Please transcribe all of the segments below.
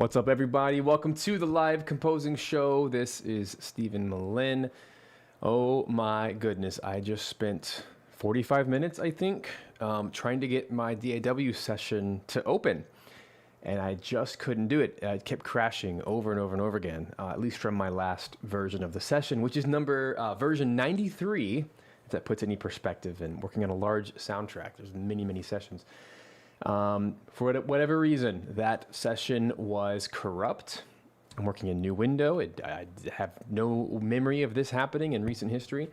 What's up, everybody? Welcome to the live composing show. This is Stephen Melin. Oh my goodness, I just spent 45 minutes, I think, trying to get my DAW session to open. And I just couldn't do it. It kept crashing over and over and over again, at least from my last version of the session, which is version 93, if that puts any perspective. And working on a large soundtrack, there's many, many sessions. For whatever reason, that session was corrupt. I'm working in a new window. I have no memory of this happening in recent history.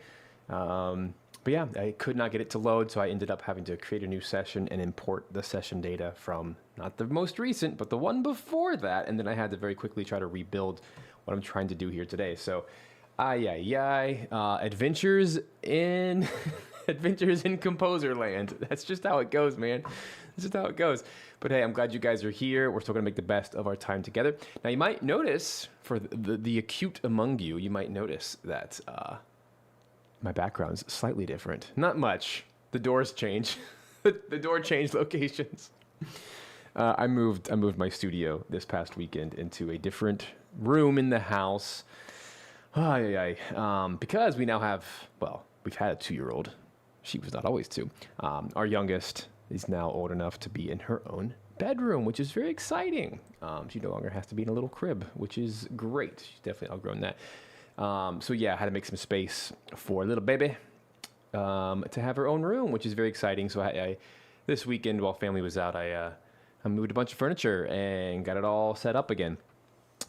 But yeah, I could not get it to load, so I ended up having to create a new session and import the session data from not the most recent, but the one before that. And then I had to very quickly try to rebuild what I'm trying to do here today. So, adventures in adventures in composer land. That's just how it goes, man. That's just how it goes. But hey, I'm glad you guys are here. We're still going to make the best of our time together. Now, you might notice, for the acute among you, you might notice that my background's slightly different. Not much. The doors change. The door changed locations. I moved my studio this past weekend into a different room in the house. Because we now have, we've had a 2-year-old. She was not always 2. Our youngest is now old enough to be in her own bedroom, which is very exciting. She no longer has to be in a little crib, which is great. She's definitely outgrown that. So yeah, I had to make some space for little baby to have her own room, which is very exciting. So I this weekend, while family was out, I moved a bunch of furniture and got it all set up again.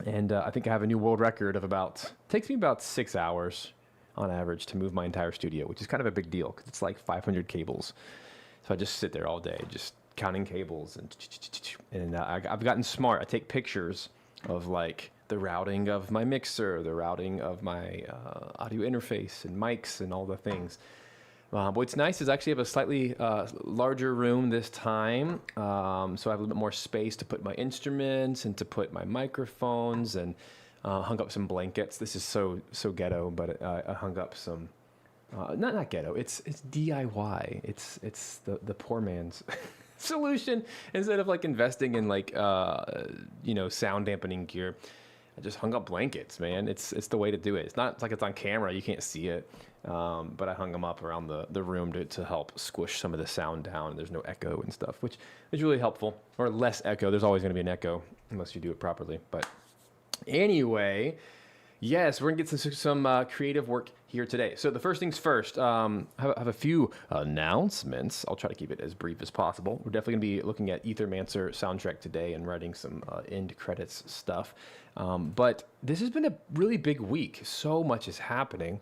And I think I have a new world record of takes me about 6 hours on average to move my entire studio, which is kind of a big deal because it's like 500 cables. So I just sit there all day, just counting cables, and I've gotten smart. I take pictures of like the routing of my mixer, the routing of my audio interface and mics and all the things. What's nice is I actually have a slightly larger room this time, so I have a little bit more space to put my instruments and to put my microphones, and hung up some blankets. This is so ghetto, but I hung up some. Not ghetto. It's DIY. It's the poor man's solution. Instead of like investing in like sound dampening gear, I just hung up blankets, man. It's the way to do it. It's not like it's on camera. You can't see it. But I hung them up around the room to help squish some of the sound down. There's no echo and stuff, which is really helpful. Or less echo. There's always going to be an echo unless you do it properly. But anyway, yes, we're going to get some creative work here today. So the first things first, I have a few announcements. I'll try to keep it as brief as possible. We're definitely going to be looking at Aethermancer soundtrack today and writing some end credits stuff. But this has been a really big week. So much is happening.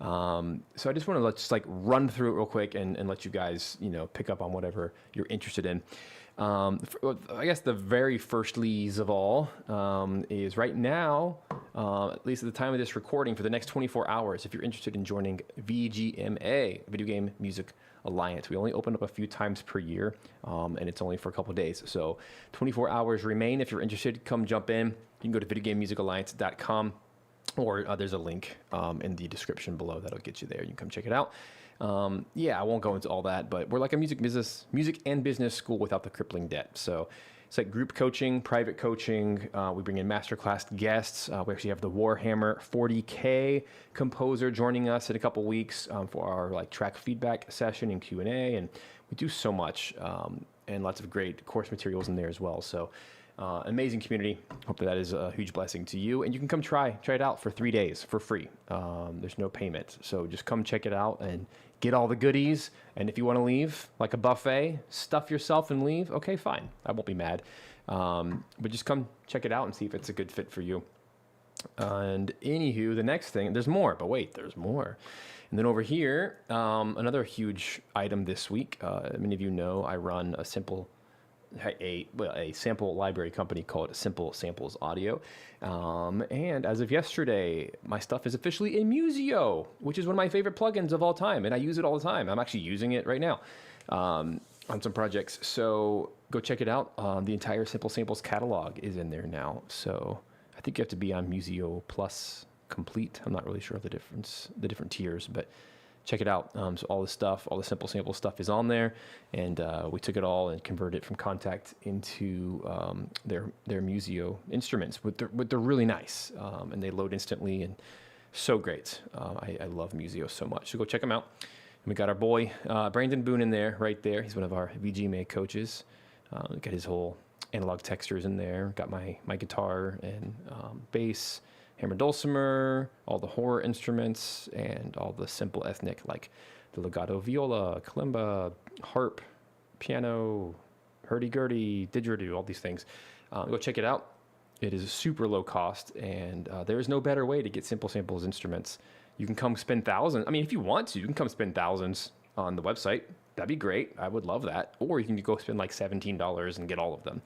So I just want to run through it real quick and let you guys, pick up on whatever you're interested in. I guess the very first leads of all is right now, at least at the time of this recording, for the next 24 hours, if you're interested in joining VGMA, Video Game Music Alliance. We only open up a few times per year, and it's only for a couple of days. So 24 hours remain. If you're interested, come jump in. You can go to videogamemusicalliance.com, or there's a link in the description below that'll get you there. You can come check it out. I won't go into all that, but we're like a music and business school without the crippling debt. So it's like group coaching, private coaching. We bring in masterclass guests. We actually have the Warhammer 40K composer joining us in a couple weeks for our track feedback session and Q&A. And we do so much and lots of great course materials in there as well. So amazing community. Hope that is a huge blessing to you. And you can come try it out for 3 days for free. There's no payment. So just come check it out and get all the goodies. And if you want to leave like a buffet, stuff yourself and leave, okay, fine. I won't be mad. But just come check it out and see if it's a good fit for you. And anywho, the next thing, there's more, but wait, there's more. And then over here, another huge item this week. Many of you know I run a sample library company called Simple Samples Audio. And as of yesterday, my stuff is officially in Musio, which is one of my favorite plugins of all time. And I use it all the time. I'm actually using it right now on some projects. So go check it out. The entire Simple Samples catalog is in there now. So I think you have to be on Musio Plus Complete. I'm not really sure of the different tiers, but check it out. So all the stuff, all the Simple Sample stuff is on there, and we took it all and converted it from Contact into their Museo instruments. They're really nice, and they load instantly and so great. I love Museo so much. So go check them out. And we got our boy Brandon Boone in there, right there. He's one of our VGMA coaches. Got his whole analog textures in there. Got my guitar and bass, hammer dulcimer, all the horror instruments, and all the simple ethnic like the legato viola, kalimba, harp, piano, hurdy-gurdy, didgeridoo, all these things. Go check it out. It is super low cost, and there is no better way to get Simple Samples instruments. You can come spend thousands. I mean, if you want to, you can come spend thousands on the website. That'd be great. I would love that. Or you can go spend like $17 and get all of them.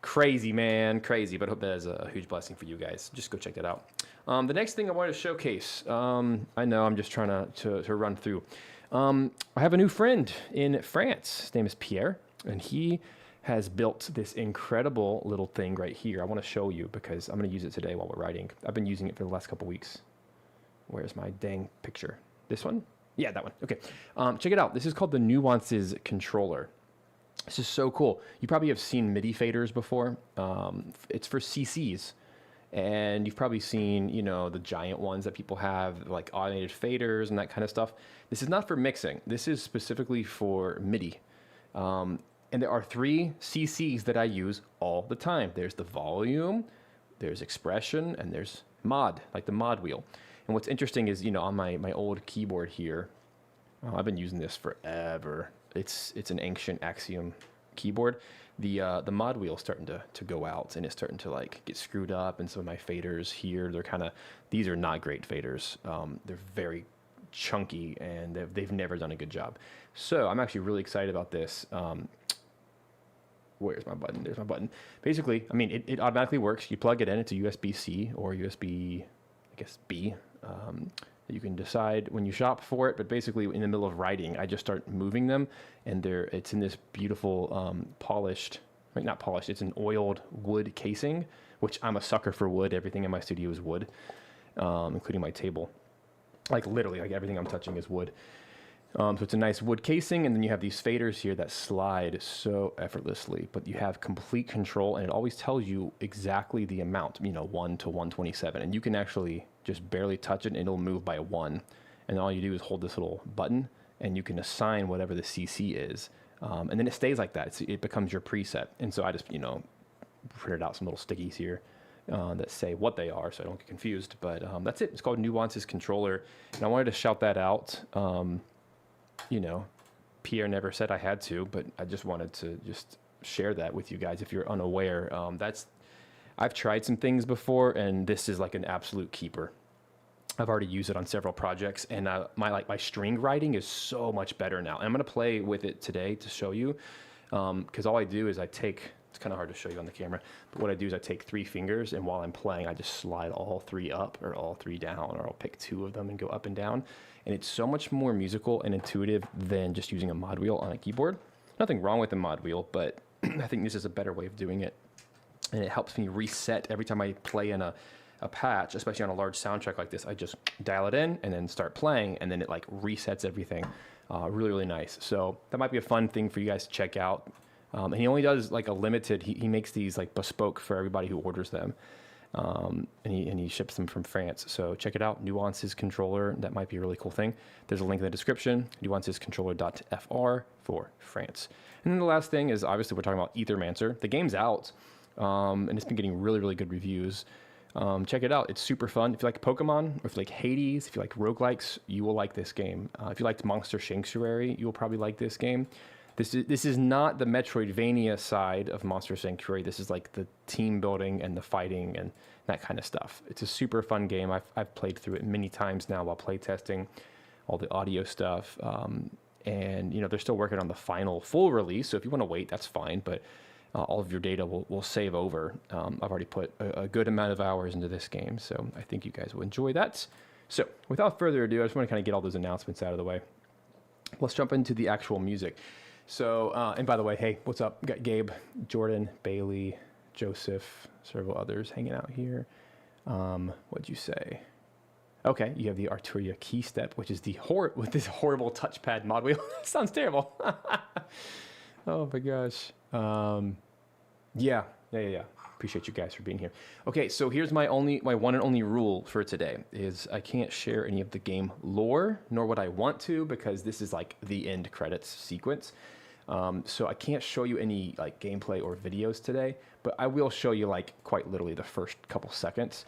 Crazy, man, crazy. But I hope that is a huge blessing for you guys. Just go check that out. The next thing I wanted to showcase, I know I'm just trying to run through. I have a new friend in France. His name is Pierre, and he has built this incredible little thing right here. I want to show you because I'm going to use it today while we're writing. I've been using it for the last couple weeks. Where's my dang picture? This one? Yeah, that one. Okay. Check it out. This is called the Nuances Controller. This is so cool. You probably have seen MIDI faders before. It's for CCs. And you've probably seen, you know, the giant ones that people have, like automated faders and that kind of stuff. This is not for mixing. This is specifically for MIDI. And there are 3 CCs that I use all the time. There's the volume, there's expression, and there's mod, like the mod wheel. And what's interesting is, you know, on my old keyboard here, I've been using this forever. It's an ancient Axiom keyboard. The mod wheel is starting to go out, and it's starting to like get screwed up. And some of my faders here, these are not great faders. They're very chunky, and they've never done a good job. So I'm actually really excited about this. Where's my button? There's my button. Basically, I mean, it automatically works. You plug it in. It's a USB-C or USB, I guess, B. You can decide when you shop for it, but basically in the middle of writing, I just start moving them, and it's in this beautiful polished, right, not polished, it's an oiled wood casing, which I'm a sucker for wood. Everything in my studio is wood, including my table. Like literally, like everything I'm touching is wood. So it's a nice wood casing, and then you have these faders here that slide so effortlessly, but you have complete control, and it always tells you exactly the amount, you know, 1 to 127, and you can actually just barely touch it, and it'll move by 1, and all you do is hold this little button, and you can assign whatever the CC is, and then it stays like that. It becomes your preset, and so I just, you know, printed out some little stickies here that say what they are, so I don't get confused, but that's it. It's called Nuances Controller, and I wanted to shout that out. You know, Pierre never said I had to, but I just wanted to just share that with you guys if you're unaware. I've tried some things before, and this is like an absolute keeper. I've already used it on several projects, and my string writing is so much better now. And I'm going to play with it today to show you, because all I do is it's kind of hard to show you on the camera, but what I do is I take 3 fingers, and while I'm playing, I just slide all 3 up or all 3 down, or I'll pick 2 of them and go up and down. And it's so much more musical and intuitive than just using a mod wheel on a keyboard. Nothing wrong with the mod wheel, but I think this is a better way of doing it. And it helps me reset every time I play in a patch, especially on a large soundtrack like this. I just dial it in and then start playing, and then it like resets everything. Really, really nice. So that might be a fun thing for you guys to check out. And he only does like a limited, he makes these like bespoke for everybody who orders them. And he ships them from France. So check it out, Nuances Controller. That might be a really cool thing. There's a link in the description, nuancescontroller.fr for France. And then the last thing is, obviously, we're talking about Aethermancer. The game's out, and it's been getting really, really good reviews. Check it out. It's super fun. If you like Pokemon, or if you like Hades, if you like roguelikes, you will like this game. If you liked Monster Sanctuary, you will probably like this game. This is not the Metroidvania side of Monster Sanctuary. This is like the team building and the fighting and that kind of stuff. It's a super fun game. I've played through it many times now while playtesting all the audio stuff. And, you know, they're still working on the final full release. So if you want to wait, that's fine. But all of your data will save over. I've already put a good amount of hours into this game. So I think you guys will enjoy that. So without further ado, I just want to kind of get all those announcements out of the way. Let's jump into the actual music. So, and by the way, hey, what's up? Got Gabe, Jordan, Bailey, Joseph, several others hanging out here. What'd you say? Okay, you have the Arturia key step, which is the with this horrible touchpad mod wheel. Sounds terrible. Oh my gosh. Yeah. Appreciate you guys for being here. Okay, so here's my one and only rule for today is I can't share any of the game lore, nor would I want to, because this is like the end credits sequence. So I can't show you any like gameplay or videos today, but I will show you like quite literally the first couple seconds.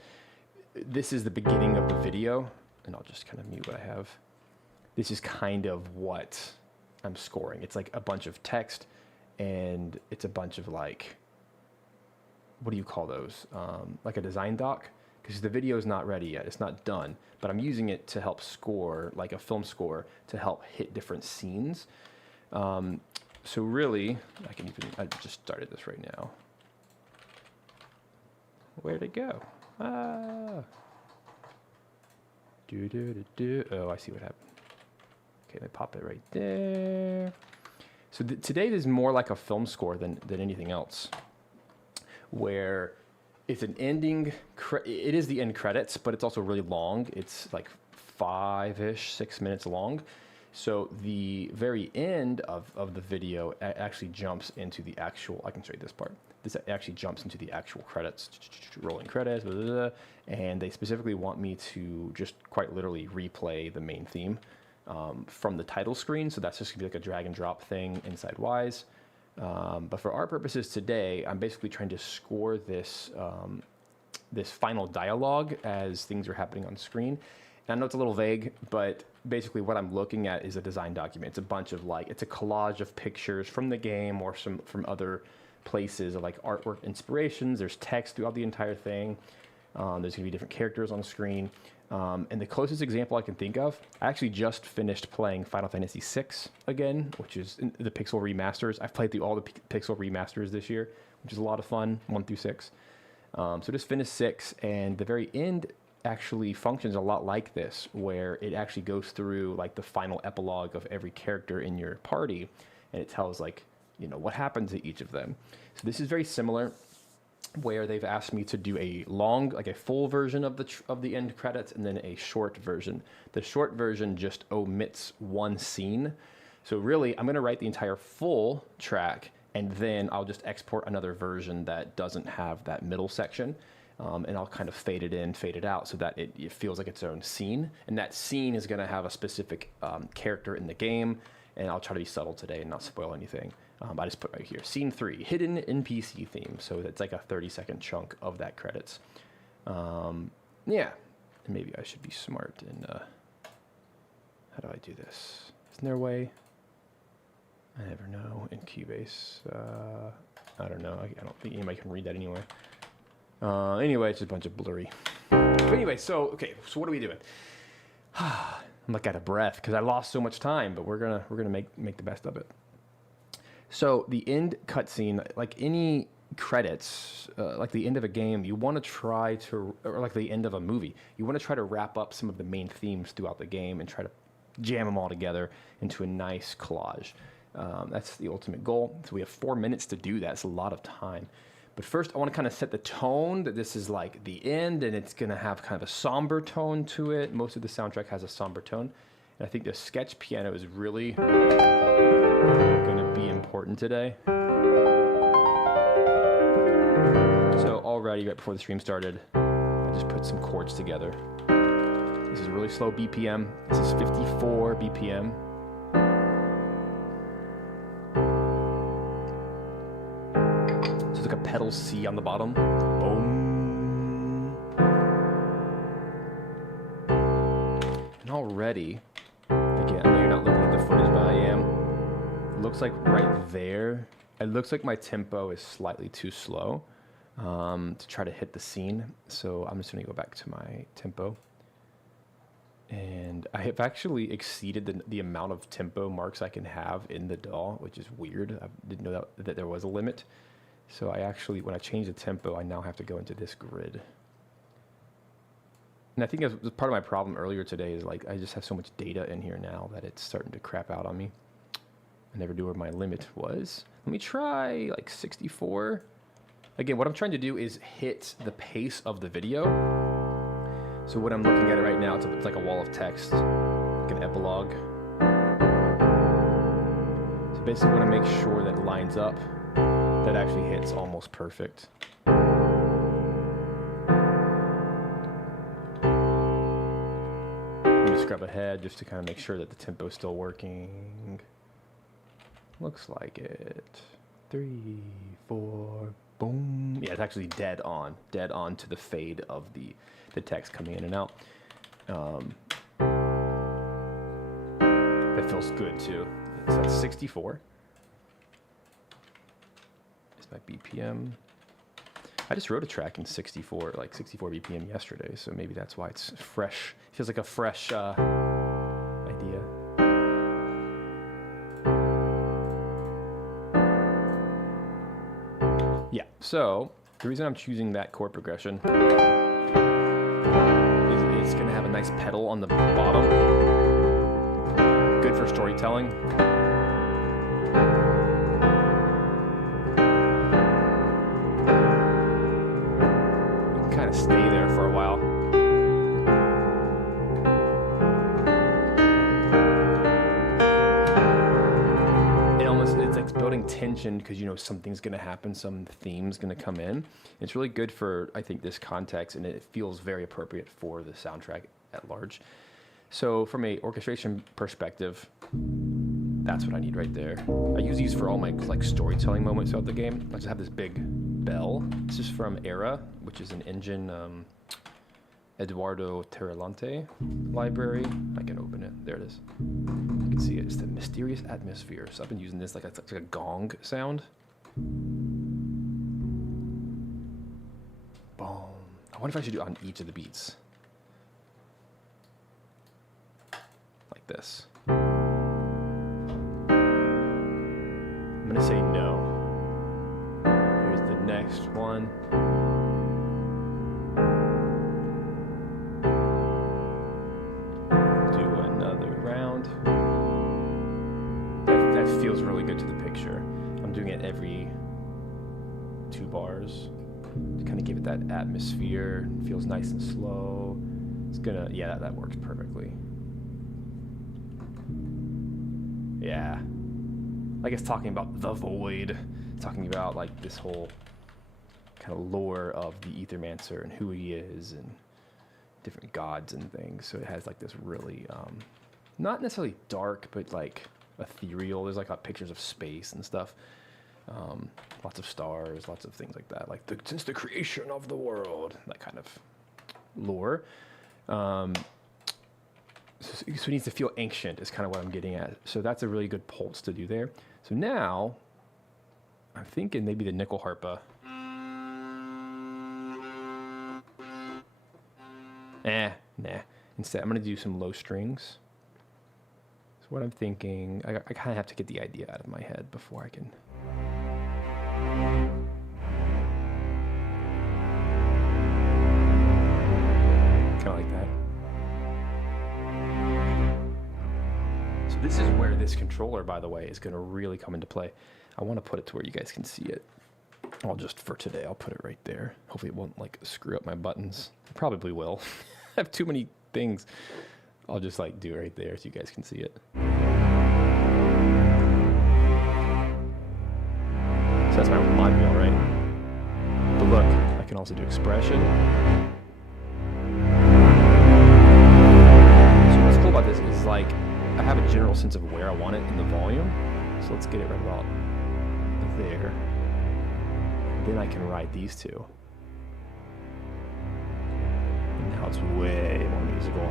This is the beginning of the video, and I'll just kind of mute what I have. This is kind of what I'm scoring. It's like a bunch of text, and it's a bunch of like, what do you call those? Like a design doc, because the video is not ready yet. It's not done, but I'm using it to help score, like a film score, to help hit different scenes. So really, I just started this right now. Where'd it go? Oh, I see what happened. Okay, let me pop it right there. So today is more like a film score than anything else, where it's an ending. It is the end credits, but it's also really long. It's like 5-ish, 6 minutes long. So the very end of the video actually jumps into the actual, I can show you this part. This actually jumps into the actual credits, rolling credits, blah, blah, blah, and they specifically want me to just quite literally replay the main theme from the title screen. So that's just gonna be like a drag and drop thing inside Wise. But for our purposes today, I'm basically trying to score this, this final dialogue as things are happening on screen. And I know it's a little vague, but basically what I'm looking at is a design document. It's a bunch of like, it's a collage of pictures from the game or from other places of like artwork inspirations. There's text throughout the entire thing. There's gonna be different characters on screen. And the closest example I can think of, I actually just finished playing Final Fantasy VI again, which is the Pixel remasters. I've played through all the Pixel remasters this year, which is a lot of fun, 1 through 6. So just finished 6, and the very end actually functions a lot like this, where it actually goes through like the final epilogue of every character in your party, and it tells like, you know, what happened to each of them. So this is very similar, where they've asked me to do a long, like a full version of the end credits, and then a short version. The short version just omits one scene. So really, I'm gonna write the entire full track, and then I'll just export another version that doesn't have that middle section. And I'll kind of fade it in, fade it out, so that it feels like its own scene. And that scene is gonna have a specific character in the game, and I'll try to be subtle today and not spoil anything. I just put right here, scene 3, hidden NPC theme. So it's like a 30-second chunk of that credits. Yeah, maybe I should be smart and how do I do this? Isn't there a way? I never know in Cubase. I don't know, I don't think anybody can read that anyway. Anyway, it's just a bunch of blurry. But anyway, so what are we doing? I'm like out of breath because I lost so much time, but we're gonna make the best of it. So the end cutscene, like any credits, like the end of a game, you want to try to, or like the end of a movie, you want to try to wrap up some of the main themes throughout the game and try to jam them all together into a nice collage. That's the ultimate goal. So we have 4 minutes to do that. It's a lot of time. But first, I want to kind of set the tone that this is like the end, and it's going to have kind of a somber tone to it. Most of the soundtrack has a somber tone. And I think the sketch piano is really going to be important today. So already, right before the stream started, I just put some chords together. This is really slow BPM. This is 54 BPM. So it's like a pedal C on the bottom. Boom. And already, again, I know you're not looking at the footage, but I am. It looks like right there, it looks like my tempo is slightly too slow to try to hit the scene. So I'm just gonna go back to my tempo. And I have actually exceeded the amount of tempo marks I can have in the DAW, which is weird. I didn't know that there was a limit. So I actually, when I change the tempo, I now have to go into this grid. And I think that's part of my problem earlier today is like, I just have so much data in here now that it's starting to crap out on me. I never knew where my limit was. Let me try like 64. Again, what I'm trying to do is hit the pace of the video. So what I'm looking at it right now, it's like a wall of text, like an epilogue. So basically want to make sure that it lines up, that actually hits almost perfect. Let me scrub ahead just to kind of make sure that the tempo is still working. Looks like it. 3, 4, boom. Yeah, it's actually dead on to the fade of the text coming in and out. That feels good too. It's at 64. It's my BPM. I just wrote a track in 64 BPM yesterday, so maybe that's why it's fresh. It feels like a fresh idea. Yeah, so the reason I'm choosing that chord progression is it's going to have a nice pedal on the bottom. Good for storytelling. You can kind of stay there for a while. It's like building tension because you know something's going to happen, some theme's going to come in. It's really good for, I think, this context, and it feels very appropriate for the soundtrack at large. So from a orchestration perspective, that's what I need right there. I use these for all my like storytelling moments throughout the game. I just have this big bell. This is from Era, which is an engine Eduardo Terralante library. I can open it. There it is. You can see it. It's the mysterious atmosphere. So I've been using this like a gong sound. Boom. I wonder if I should do it on each of the beats. Like this. I'm gonna say no. Here's the next one. That feels really good to the picture. I'm doing it every 2 bars to kind of give it that atmosphere. It feels nice and slow. It's gonna, yeah, that works perfectly. Yeah. I guess talking about the void, talking about like this whole kind of lore of the Aethermancer and who he is and different gods and things. So it has like this really, not necessarily dark, but like ethereal. There's like pictures of space and stuff. Lots of stars, lots of things like that. Like since the creation of the world, that kind of lore. So it needs to feel ancient is kind of what I'm getting at. So that's a really good pulse to do there. So now I'm thinking maybe the nickel harpa. Nah. Instead, I'm going to do some low strings. So what I'm thinking, I kind of have to get the idea out of my head before I can. Kind of like that. So this is where this controller, by the way, is going to really come into play. I want to put it to where you guys can see it. I'll just, for today, I'll put it right there. Hopefully it won't like screw up my buttons. It probably will. I have too many things. I'll just like do it right there so you guys can see it. So that's my mod wheel, right? But look, I can also do expression. So what's cool about this is like, I have a general sense of where I want it in the volume. So let's get it right about there. Then I can write these two. And now it's way more musical.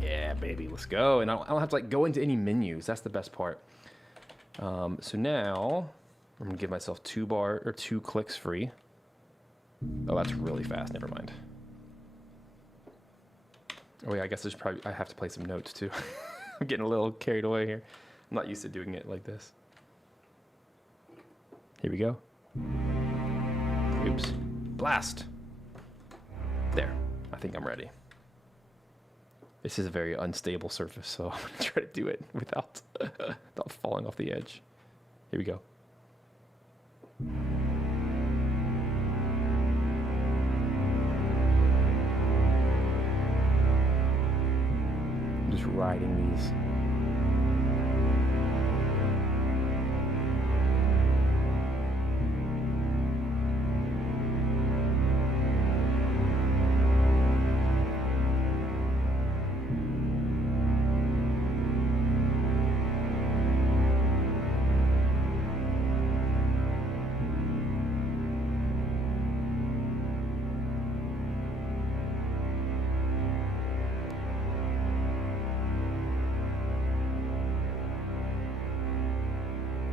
Yeah, baby, let's go. And I don't have to like go into any menus. That's the best part. So now I'm gonna give myself 2 clicks free. Oh, that's really fast. Never mind. Oh yeah, I guess I have to play some notes too. I'm getting a little carried away here. I'm not used to doing it like this. Here we go. Oops. Blast. There. I think I'm ready. This is a very unstable surface, so I'm gonna try to do it without falling off the edge. Here we go. just riding these.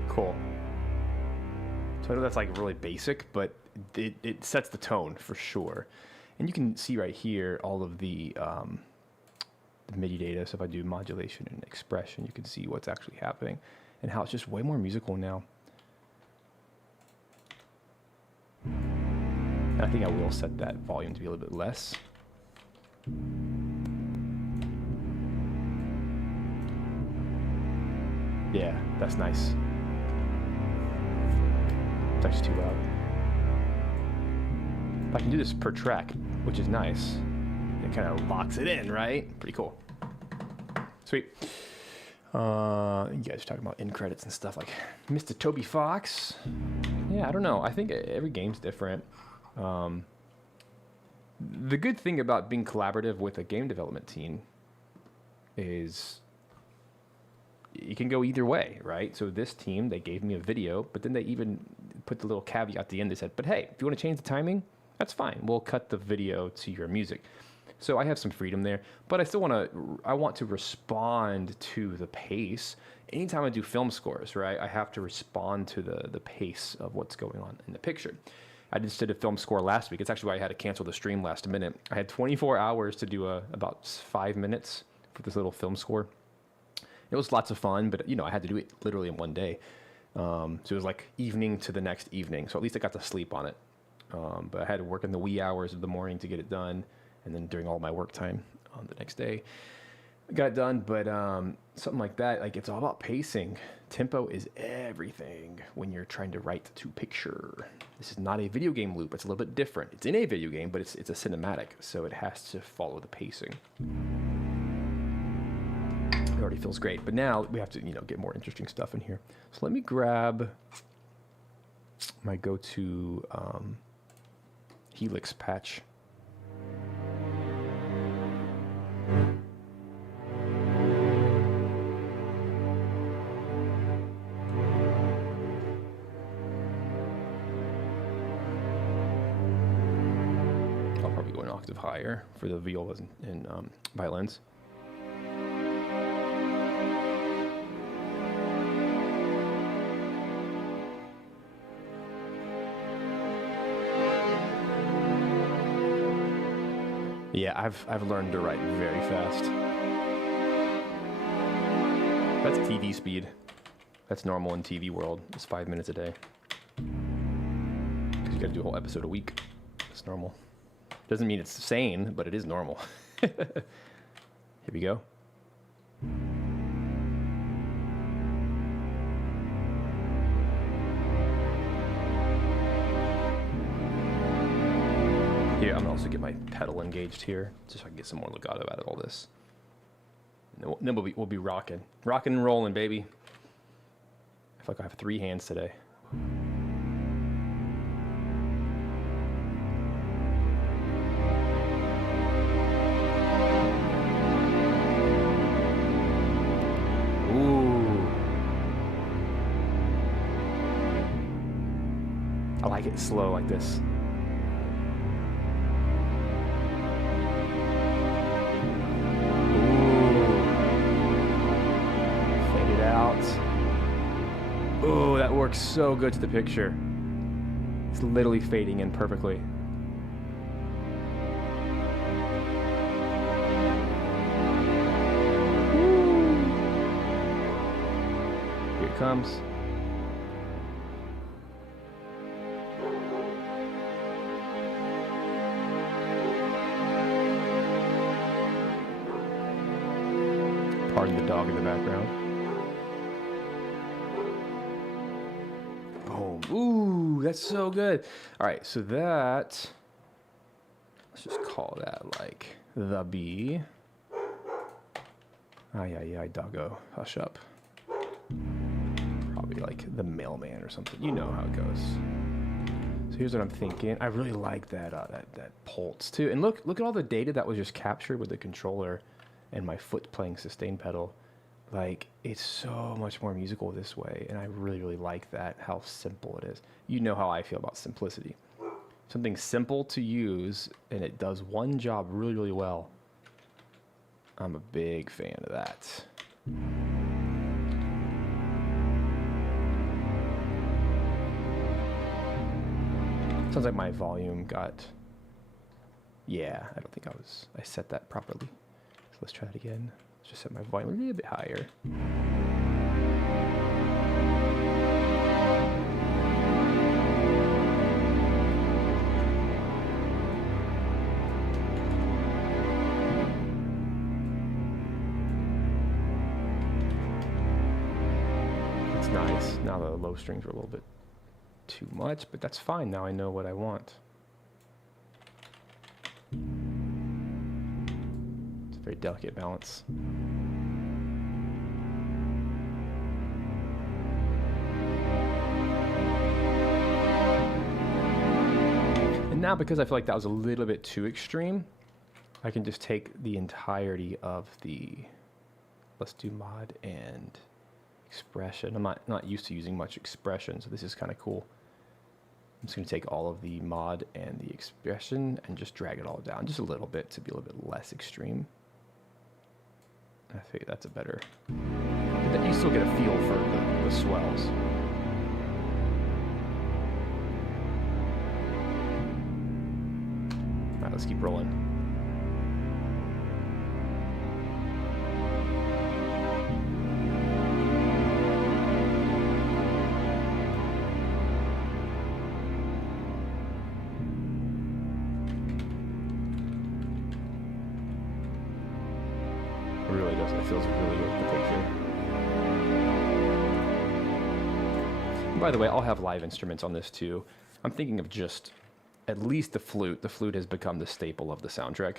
Cool. So I know that's like really basic, but it sets the tone for sure. And you can see right here all of the MIDI data. So if I do modulation and expression, you can see what's actually happening and how it's just way more musical now. And I think I will set that volume to be a little bit less. Yeah, that's nice. It's actually too loud. I can do this per track, which is nice. It kind of locks it in, right? Pretty cool. Sweet. You guys are talking about end credits and stuff like Mr. Toby Fox. Yeah, I don't know. I think every game's different. The good thing about being collaborative with a game development team is you can go either way, right? So this team, they gave me a video, but then they even put the little caveat at the end. They said, but hey, if you want to change the timing, that's fine. We'll cut the video to your music. So I have some freedom there, but I still want to respond to the pace. Anytime I do film scores, right, I have to respond to the pace of what's going on in the picture. I just did a film score last week. It's actually why I had to cancel the stream last minute. I had 24 hours to do about 5 minutes for this little film score. It was lots of fun, but I had to do it literally in one day. So it was like evening to the next evening. So at least I got to sleep on it. But I had to work in the wee hours of the morning to get it done. And then during all my work time on the next day, I got it done. But something like that, like it's all about pacing. Tempo is everything when you're trying to write to picture. This is not a video game loop. It's a little bit different. It's in a video game, but it's a cinematic. So it has to follow the pacing. It already feels great, but now we have to, get more interesting stuff in here. So let me grab my go-to Helix patch. I'll probably go an octave higher for the violas and violins. Yeah, I've learned to write very fast. That's TV speed. That's normal in TV world. It's 5 minutes a day. Because you got to do a whole episode a week. It's normal. Doesn't mean it's sane, but it is normal. Here we go. Here, I'm gonna also get my pedal engaged here, just so I can get some more legato out of all this. And then we'll be rocking and rolling, baby. I feel like I have 3 hands today. Ooh. I like it slow like this. Oh, that works so good to the picture. It's literally fading in perfectly. Woo. Here it comes. Pardon the dog in the background. Ooh, that's so good. All right, so that, let's just call that like the B. Ay, doggo. Hush up. Probably like the mailman or something. You know how it goes. So here's what I'm thinking. I really like that that pulse too. And look at all the data that was just captured with the controller and my foot playing sustain pedal. Like, it's so much more musical this way, and I really like that, how simple it is. You know how I feel about simplicity. Something simple to use, and it does one job really well. I'm a big fan of that. Sounds like my volume got... Yeah, I don't think I set that properly. So let's try it again. Let's just set my volume a little bit higher. That's nice. Now the low strings are a little bit too much, but that's fine. Now I know what I want. It's a very delicate balance. And now, because I feel like that was a little bit too extreme, I can just take the entirety of the, let's do mod and expression. I'm not used to using much expression, so this is kind of cool. I'm just going to take all of the mod and the expression and just drag it all down just a little bit to be a little bit less extreme. I think that's a better... But you still get a feel for the swells. All right, let's keep rolling. Really does. It feels really good with the picture. And by the way, I'll have live instruments on this too. I'm thinking of just at least the flute. The flute has become the staple of the soundtrack.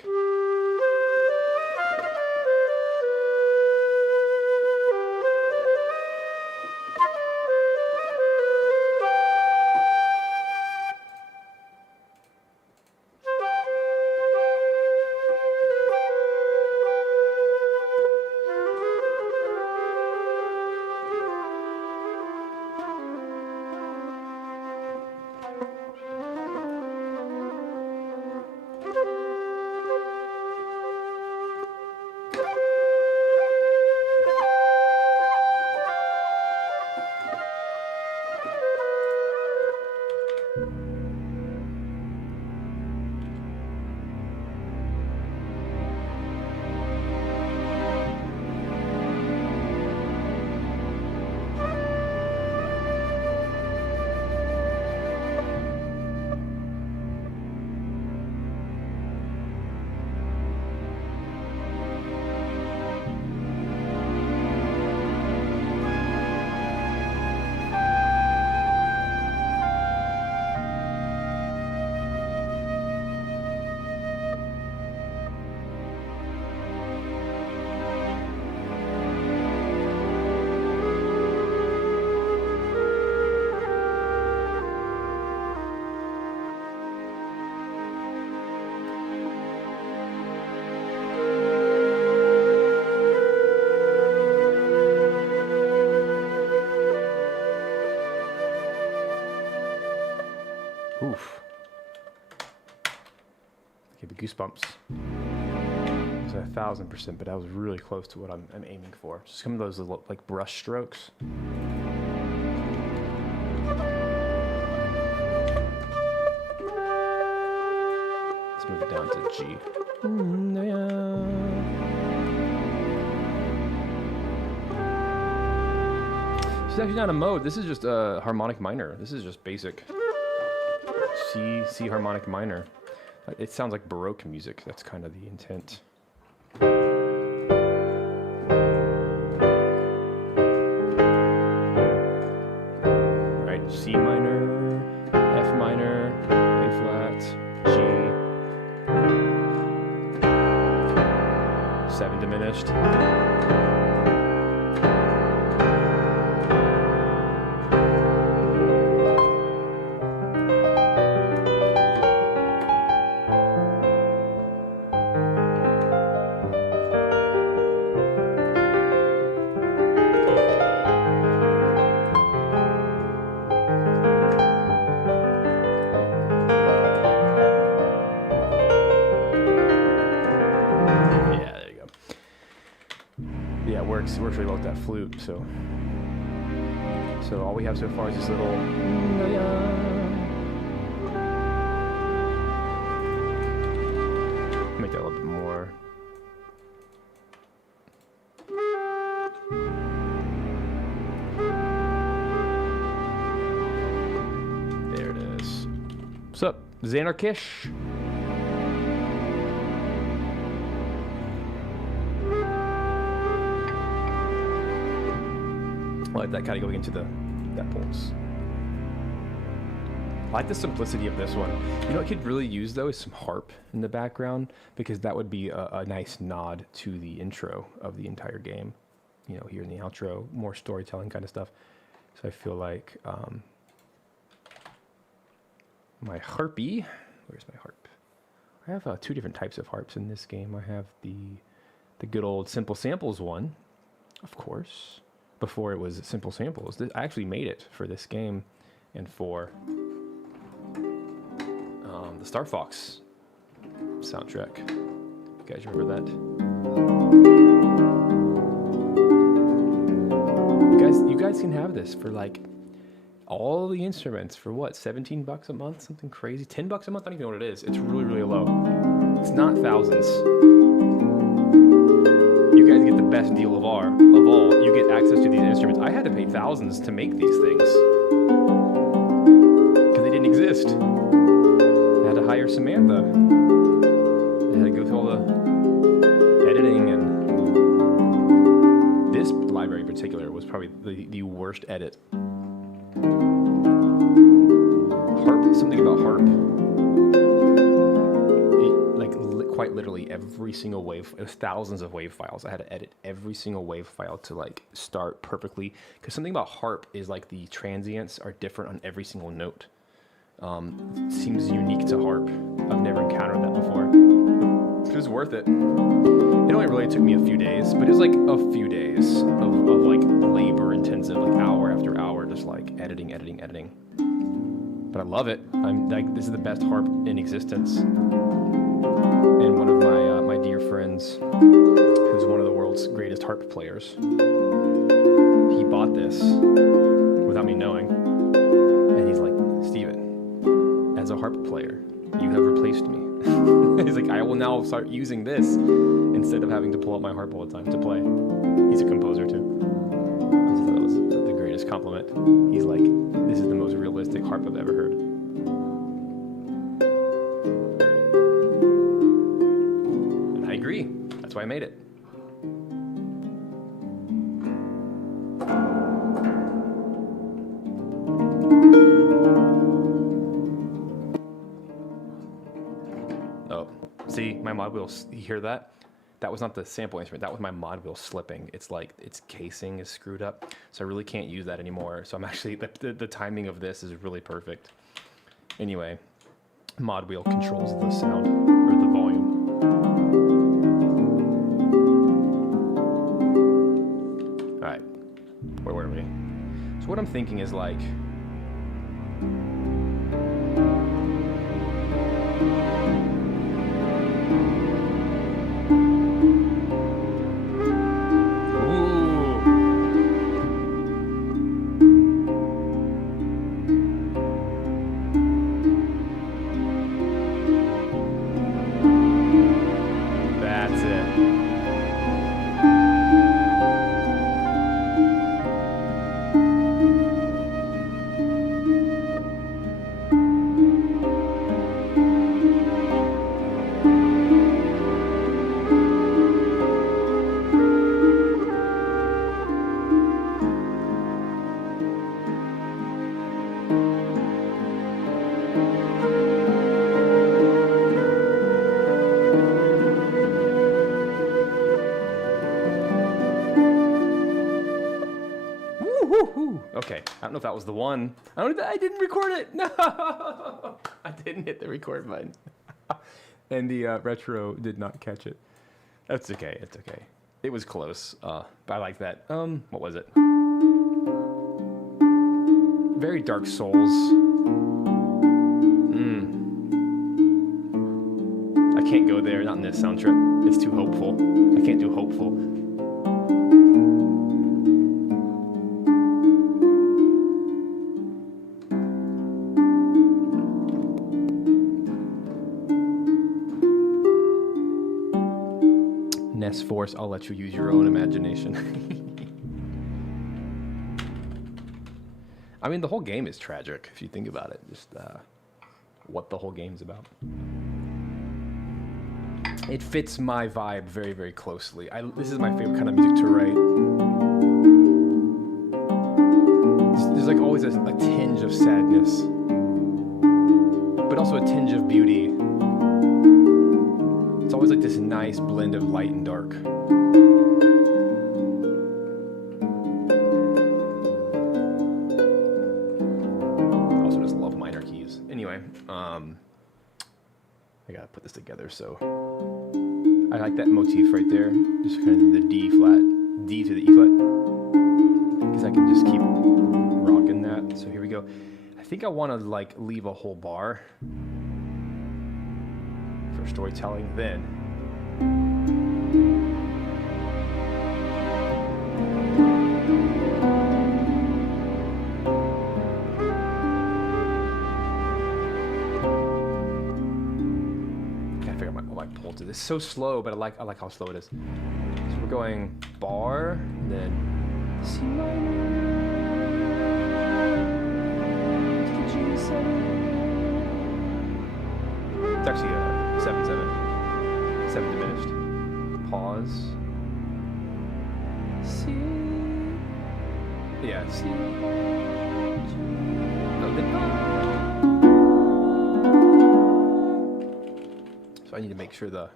Oof. Give me goosebumps. It's 1,000%, but that was really close to what I'm aiming for. Just some of those little, like, brush strokes. Let's move it down to G. This is actually not a mode. This is just a harmonic minor. This is just basic C harmonic minor. It sounds like Baroque music. That's kind of the intent. Right, C minor, F minor, A flat, G, 7 diminished. works really well with that flute. So all we have so far is this little. Make that a little bit more. There it is. What's up, Xanarkish? I like that kind of going into that pulse. I like the simplicity of this one. You know what I could really use though is some harp in the background, because that would be a nice nod to the intro of the entire game. You know, here in the outro, more storytelling kind of stuff. So I feel like my harpy, where's my harp? I have 2 different types of harps in this game. I have the good old Simple Samples one, of course. Before it was Simple Samples. I actually made it for this game and for the Star Fox soundtrack. You guys remember that? You guys can have this for like all the instruments for what, $17 a month? Something crazy. $10 a month? I don't even know what it is. It's really, really low. It's not thousands. You guys get the best deal of all. You get access to these instruments. I had to pay thousands to make these things because they didn't exist. I had to hire Samantha. I had to go through all the editing, and this library in particular was probably the worst edit. Harp, something about harp. Quite literally every single wave, it was thousands of wave files. I had to edit every single wave file to like start perfectly, because something about harp is like the transients are different on every single note. It seems unique to harp. I've never encountered that before. It was worth it. It only really took me a few days, but it was like a few days of like labor intensive, like hour after hour, just like editing. But I love it. I'm like, this is the best harp in existence. And one of my dear friends, who's one of the world's greatest harp players, he bought this without me knowing, and he's like, Steven, as a harp player, you have replaced me. He's like, I will now start using this instead of having to pull out my harp all the time to play. He's a composer too. I just thought that was the greatest compliment. He's like, this is the most realistic harp I've ever heard. That's why I made it. Oh, see my mod wheel, you hear that? That was not the sample instrument, that was my mod wheel slipping. It's like its casing is screwed up, so I really can't use that anymore. So I'm actually, the timing of this is really perfect. Anyway, mod wheel controls the sound, or the volume. Where were we? So what I'm thinking is like, that's it. Okay, I don't know if that was the one. I didn't record it. No, I didn't hit the record button, and the retro did not catch it. That's okay. It's okay. It was close. But I like that. What was it? Very Dark Souls. I can't go there. Not in this sound trip. It's too hopeful. I can't do hopeful. Ness Force, I'll let you use your own imagination. I mean, the whole game is tragic, if you think about it. Just what the whole game's about. It fits my vibe very, very closely. This is my favorite kind of music to write. There's like always a tinge of sadness, but also a tinge of beauty. It's always like this nice blend of light and dark. I also just love minor keys. Anyway, I gotta put this together, so I like that motif right there. Just kind of the D flat, D to the E flat, because I can just keep rocking that. So here we go. I think I want to like leave a whole bar for storytelling. Then I figure out my pull to this. It's so slow, but I like how slow it is. So we're going bar, then C minor. It's actually a 7/7. 7 diminished. Pause. C. Yeah, C. No, then. So I need to make sure the.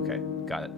Okay, got it.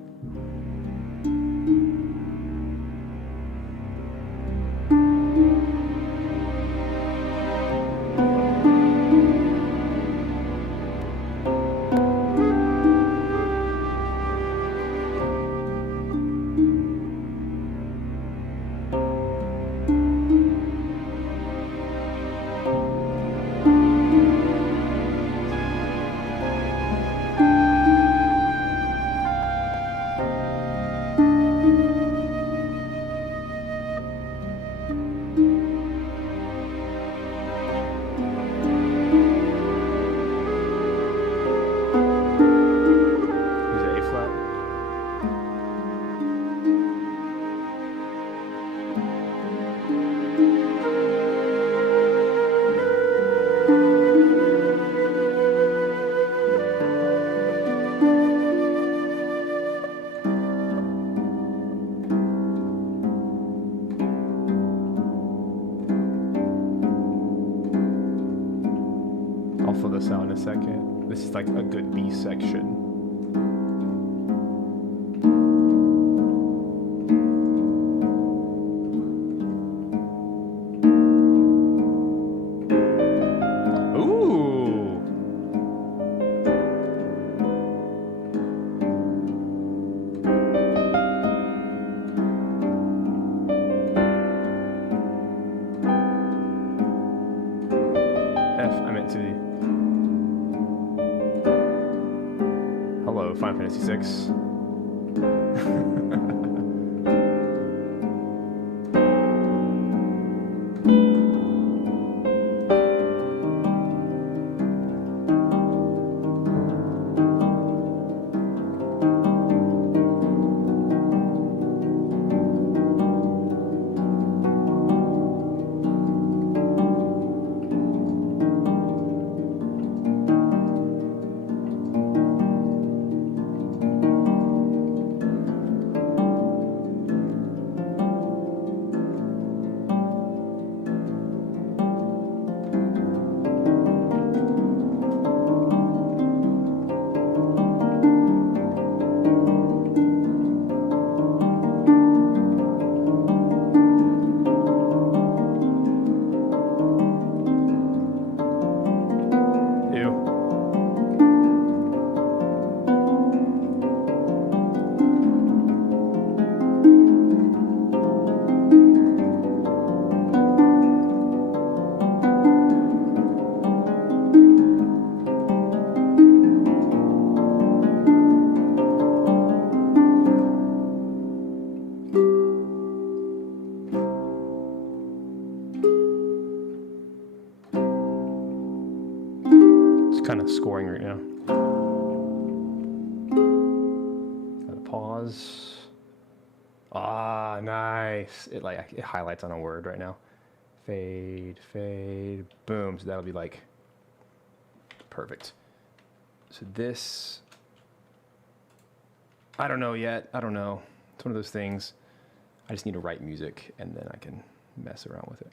This out in a second. This is like a good B section. Ooh. F, I meant to the. Hello, Final Fantasy VI. Kind of scoring right now. pause. Ah, nice. It highlights on a word right now. Fade, fade, boom. So that'll be like perfect. So this, I don't know yet. I don't know. It's one of those things. I just need to write music and then I can mess around with it.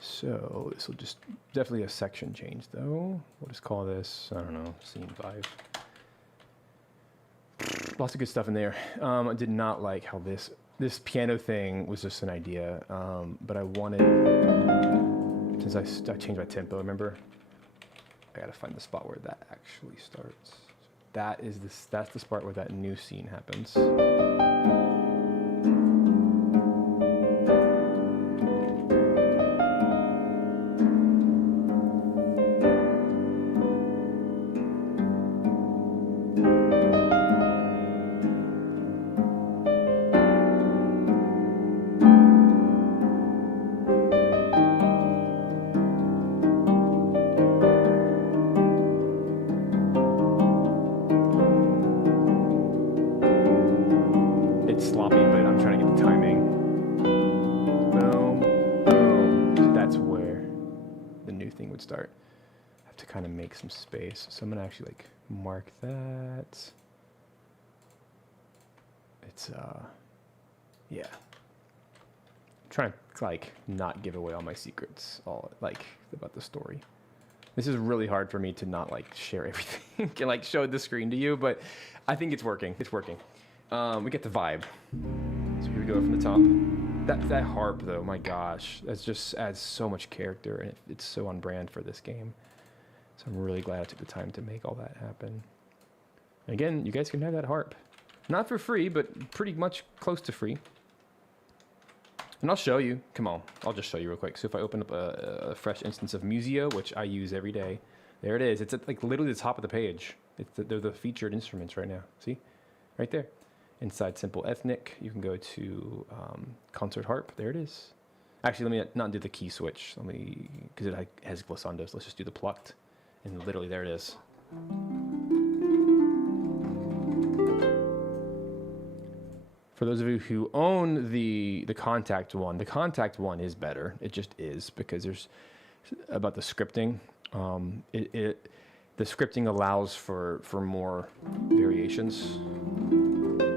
So this will just definitely a section change though. We'll just call this, I don't know, scene 5. Lots of good stuff in there. I did not like how this piano thing was just an idea, but I wanted, since I changed my tempo, remember? I gotta find the spot where that actually starts. That's the spot where that new scene happens. Sloppy, but I'm trying to get the timing. Boom, boom. So that's where the new thing would start. I have to kind of make some space. So I'm gonna actually like mark that. It's yeah. I'm trying to like not give away all my secrets, all like about the story. This is really hard for me to not like share everything and like show the screen to you, but I think it's working. It's working. We get the vibe. So here we go from the top. That harp though, my gosh, that just adds so much character, and it's so on brand for this game. So I'm really glad I took the time to make all that happen. And again, you guys can have that harp. Not for free, but pretty much close to free. And I'll show you. Come on, I'll just show you real quick. So if I open up a fresh instance of Museo, which I use every day, there it is. It's at like literally the top of the page. They're the featured instruments right now. See? Right there. Inside Simple Ethnic, you can go to Concert Harp. There it is. Actually, let me not do the key switch. Because it has glissandos. Let's just do the plucked. And literally, there it is. For those of you who own the Contact one, the Contact one is better. It just is, because there's about the scripting. The scripting allows for more variations.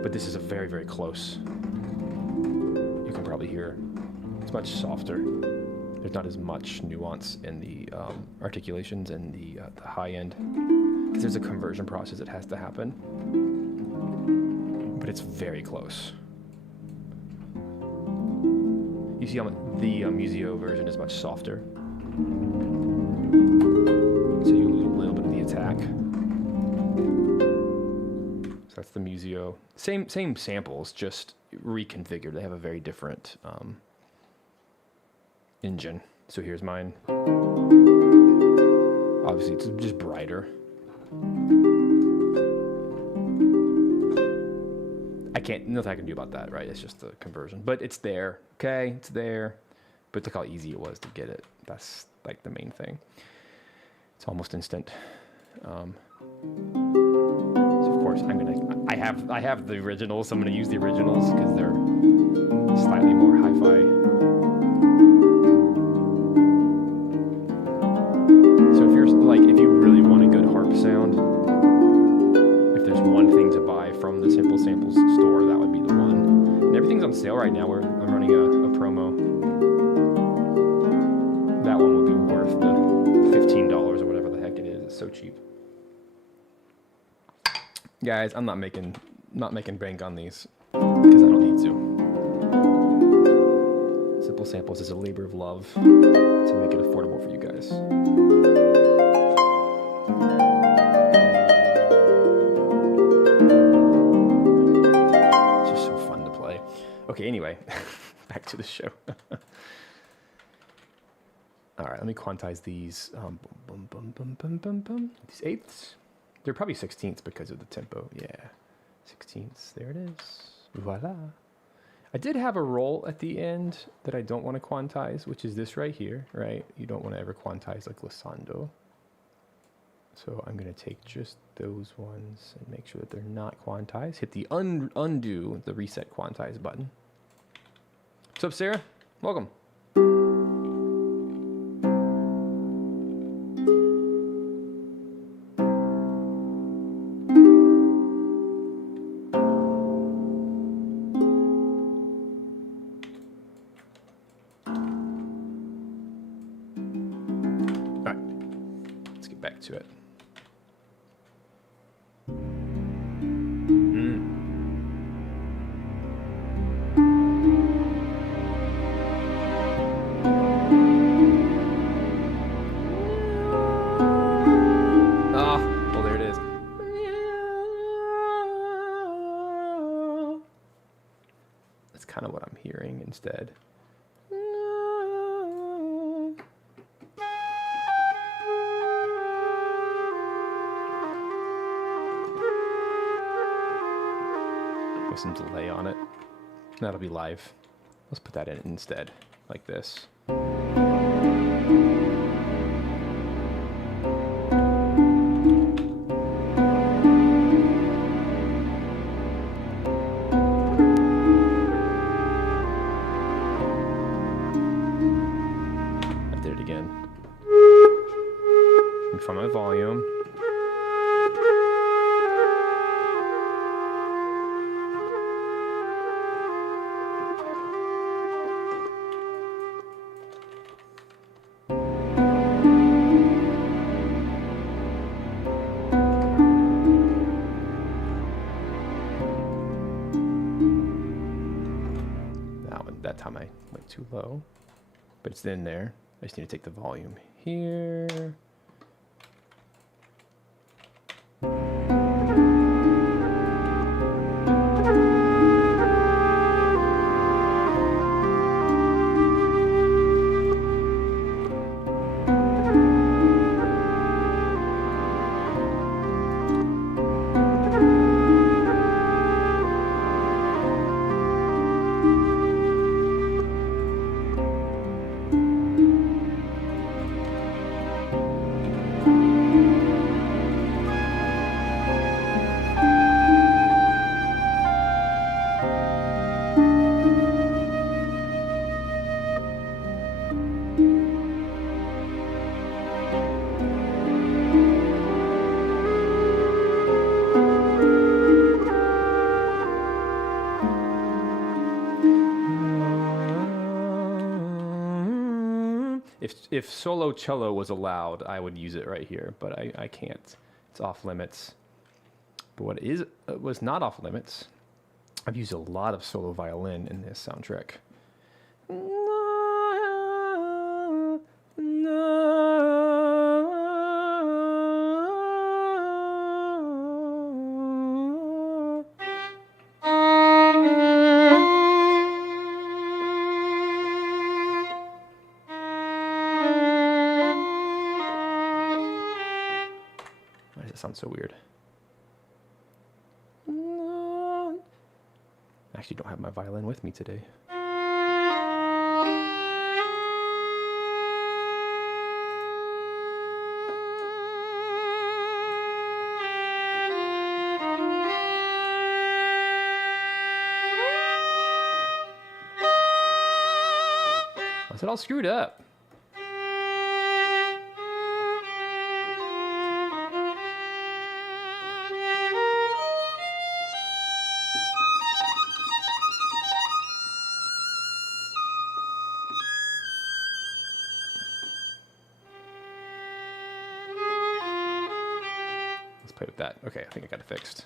But this is a very, very close. You can probably hear it's much softer. There's not as much nuance in the articulations and the high end, because there's a conversion process that has to happen. But it's very close. You see how the Museo version is much softer. So you lose a little bit of the attack. So that's the Museo. Same samples, just reconfigured. They have a very different engine. So here's mine. Obviously, it's just brighter. Nothing I can do about that, right? It's just the conversion. But it's there, okay? It's there. But look how easy it was to get it. That's like the main thing. It's almost instant. So of course, I have the originals, so I'm gonna use the originals because they're slightly more hi-fi. So if you really want a good harp sound, if there's one thing to buy from the Simple Samples store, that would be the one. And everything's on sale right now. I'm running a promo. That one would be worth the $15 or whatever the heck it is. It's so cheap. Guys, I'm not making bank on these because I don't need to. Simple Samples is a labor of love to make it affordable for you guys. It's just so fun to play. Okay, anyway, back to the show. All right, let me quantize these. These eighths. They're probably 16ths because of the tempo. Yeah, 16ths. There it is. Voila. I did have a roll at the end that I don't want to quantize, which is this right here, right? You don't want to ever quantize like glissando. So I'm going to take just those ones and make sure that they're not quantized. Hit the undo the reset quantize button. What's up, Sarah? Welcome. All right, let's get back to it. Kind of what I'm hearing instead. With some delay on it. That'll be live. Let's put that in instead, like this. From my volume. That time I went too low, but it's in there. I just need to take the volume here. If solo cello was allowed, I would use it right here, but I can't. It's off limits. But what was not off limits, I've used a lot of solo violin in this soundtrack. Why does it sound so weird? I actually don't have my violin with me today. Is it all screwed up? Let's play with that. Okay, I think I got it fixed.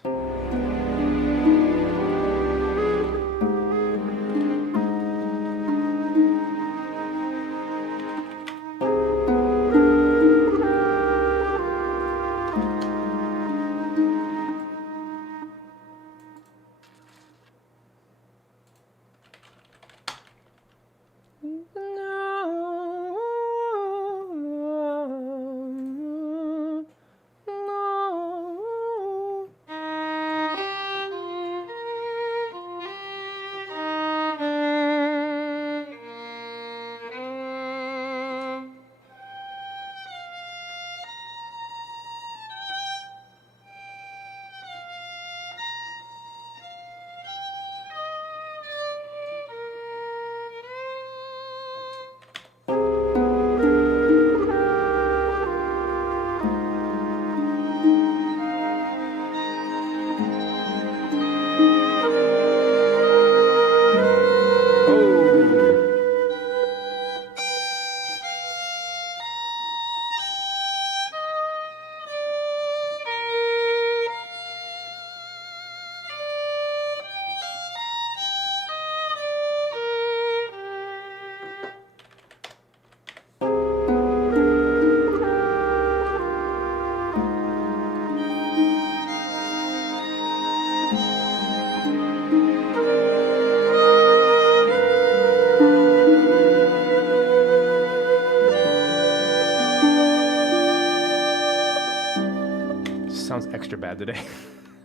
extra bad today.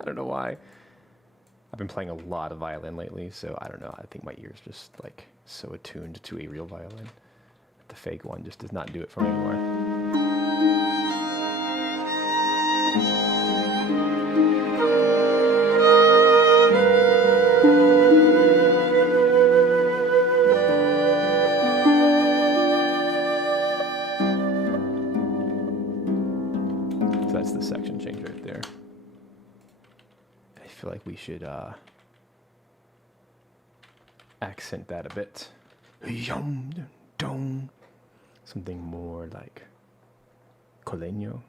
I don't know why. I've been playing a lot of violin lately, so I don't know. I think my ear's just like so attuned to a real violin. The fake one just does not do it for me anymore. So that's the section change right there. I feel like we should accent that a bit. Yum, dong. Something more like coleño.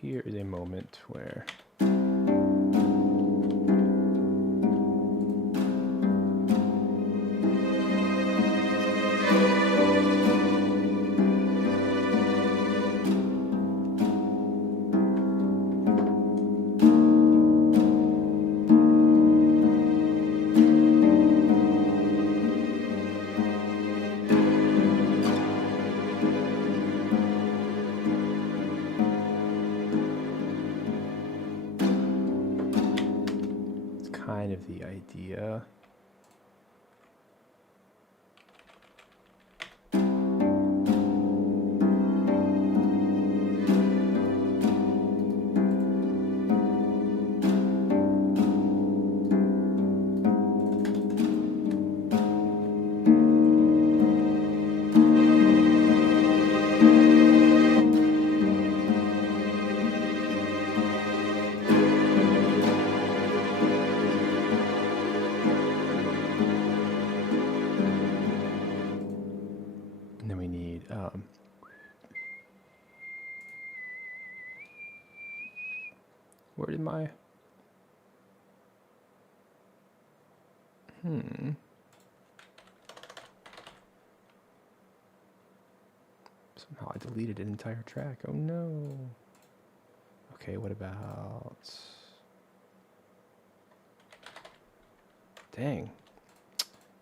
Here is a moment where kind of the idea. And then we need where did my somehow I deleted an entire track. Oh no. Okay, what about dang.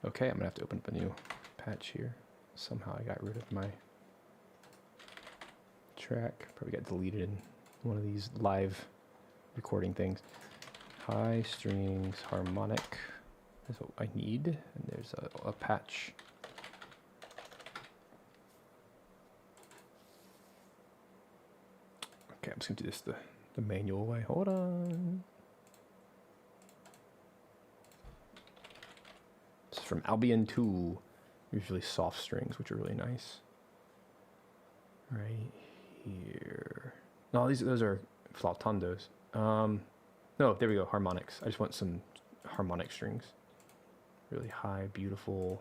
Okay, I'm gonna have to open up a new patch here. Somehow I got rid of my track. Probably got deleted in one of these live recording things. High strings harmonic is what I need. And there's a patch. Okay, I'm just gonna do this the manual way. Hold on. This is from Albion 2. Usually soft strings, which are really nice. Right here. No, those are flautandos. No, there we go, harmonics. I just want some harmonic strings. Really high, beautiful.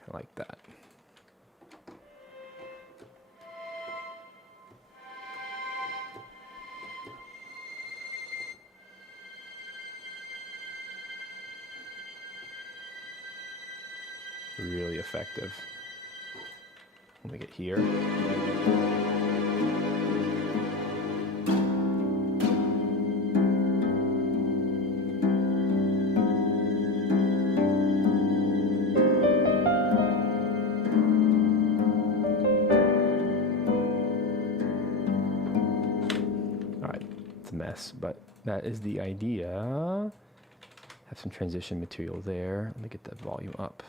Kind of like that. Really effective. When we get here. Alright, it's a mess, but that is the idea. Have some transition material there. Let me get that volume up.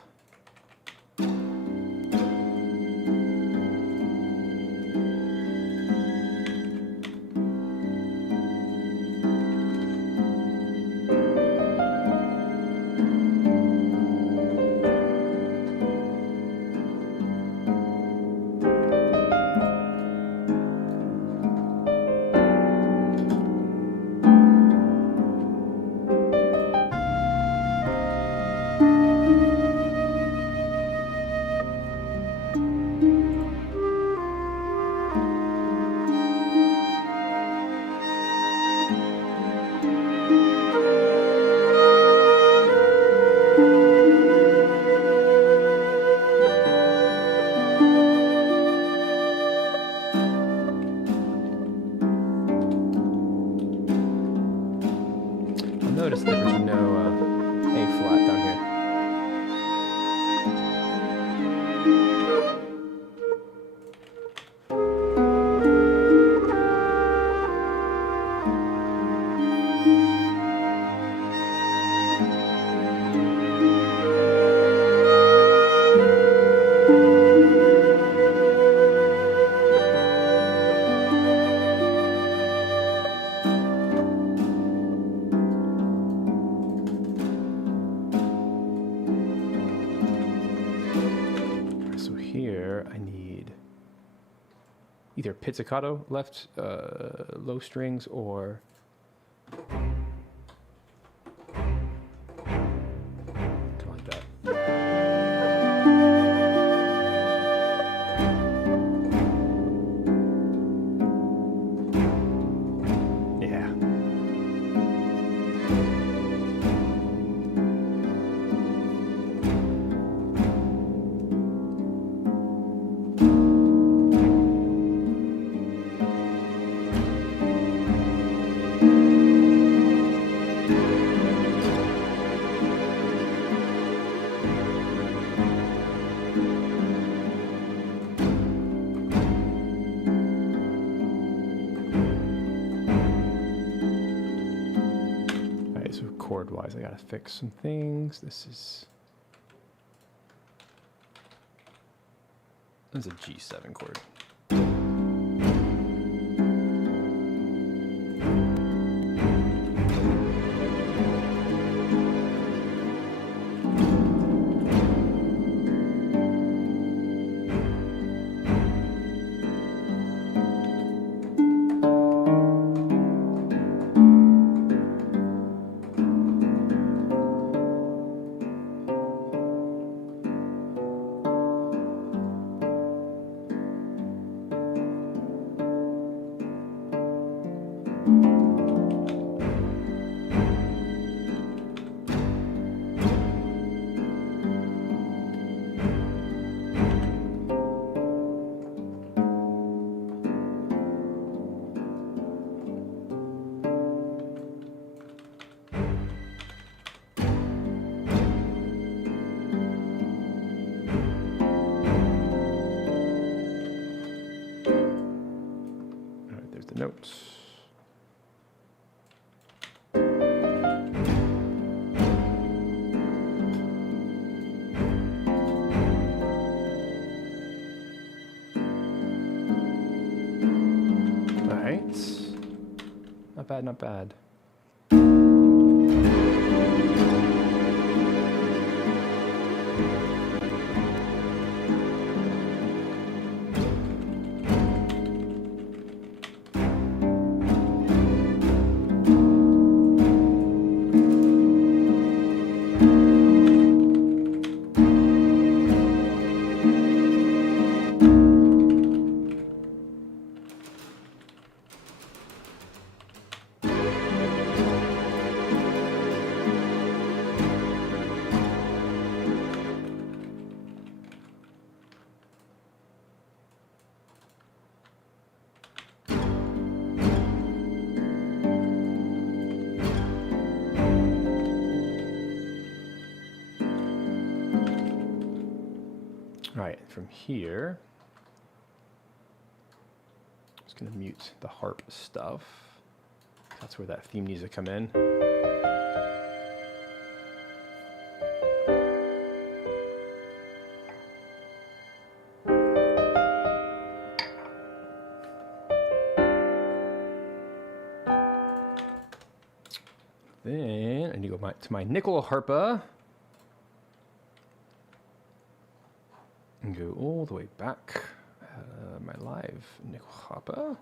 noticed there was no A flat down here. Either pizzicato left low strings or kind of like that. Yeah. Chord-wise, I gotta fix some things. This is a G7 chord. Notes. All right. Not bad, not bad. All right, from here, I'm just gonna mute the harp stuff. That's where that theme needs to come in. Then I need to go to my nickel harpa. And go all the way back. My live nickel harpa.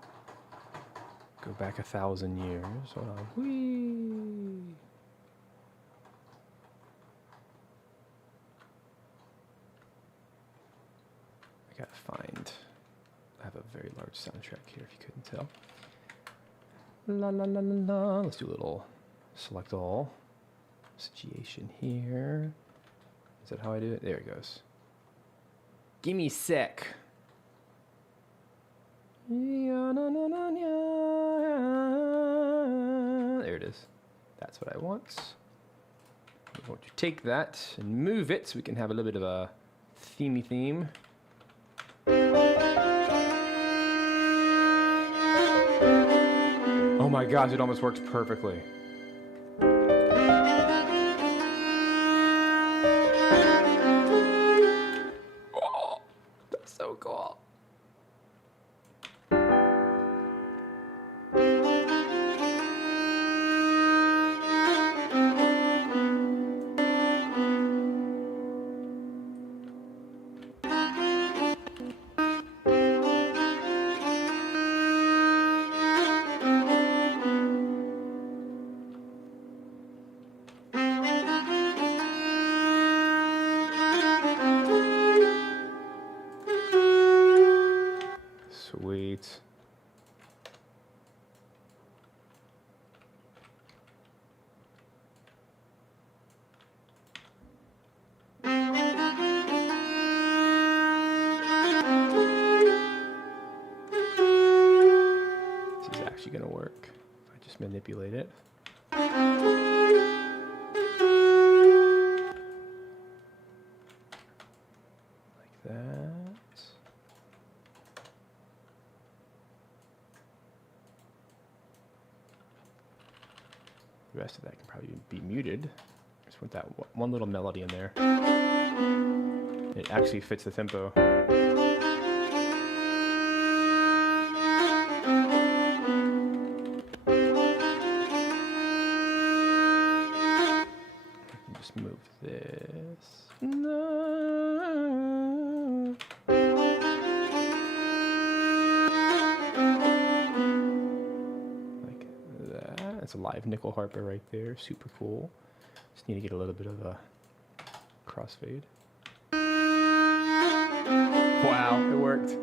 Go back 1,000 years. Hold on. Whee! I gotta find. I have a very large soundtrack here, if you couldn't tell. La la la la la. Let's do a little select all. Situation here. Is that how I do it? There it goes. Gimme sec. There it is. That's what I want. I'm going to take that and move it so we can have a little bit of a themey theme. Oh my gosh, it almost works perfectly. Oh, that's so cool. Sweet. This is actually going to work if I just manipulate it. Like that. The rest of that can probably be muted. Just want that one little melody in there. It actually fits the tempo. Just move this. No. Like that. That's a live nickel harper right there. Super cool. Just need to get a little bit of a crossfade. Wow, it worked.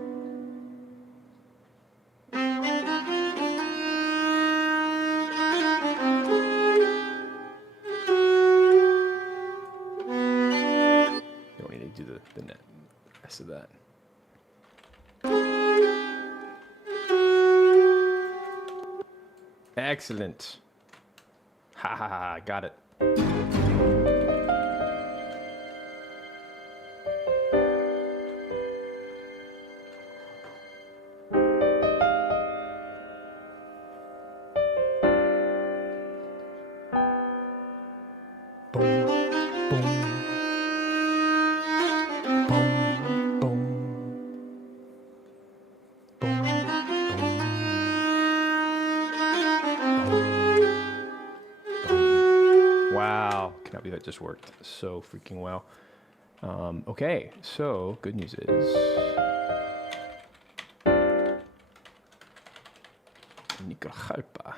Don't need to do the rest of that. Excellent. Ha ha ha, got it. Wow, cannot believe that just worked so freaking well. Okay, so good news is nickel harpa.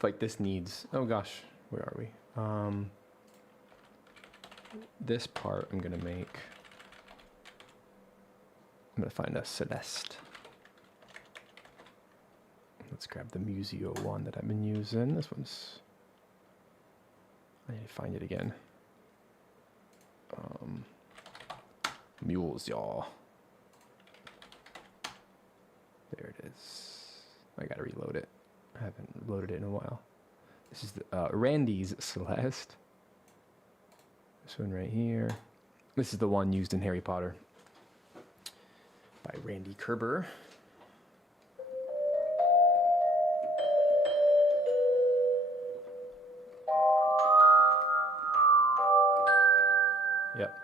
Like this needs, oh gosh, where are we? This part I'm gonna make. I'm gonna find a Celeste. Let's grab the Museo one that I've been using. This one's, I need to find it again. Mules, y'all. There it is. I gotta reload it. I haven't loaded it in a while. This is the Randy's Celeste. This one right here. This is the one used in Harry Potter by Randy Kerber. Yep.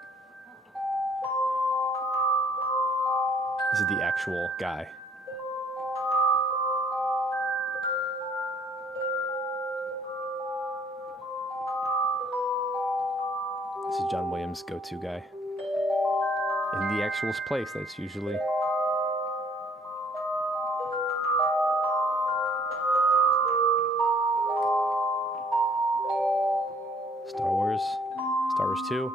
This is the actual guy. This is John Williams' go-to guy. In the actual place, that's usually. Star Wars 2.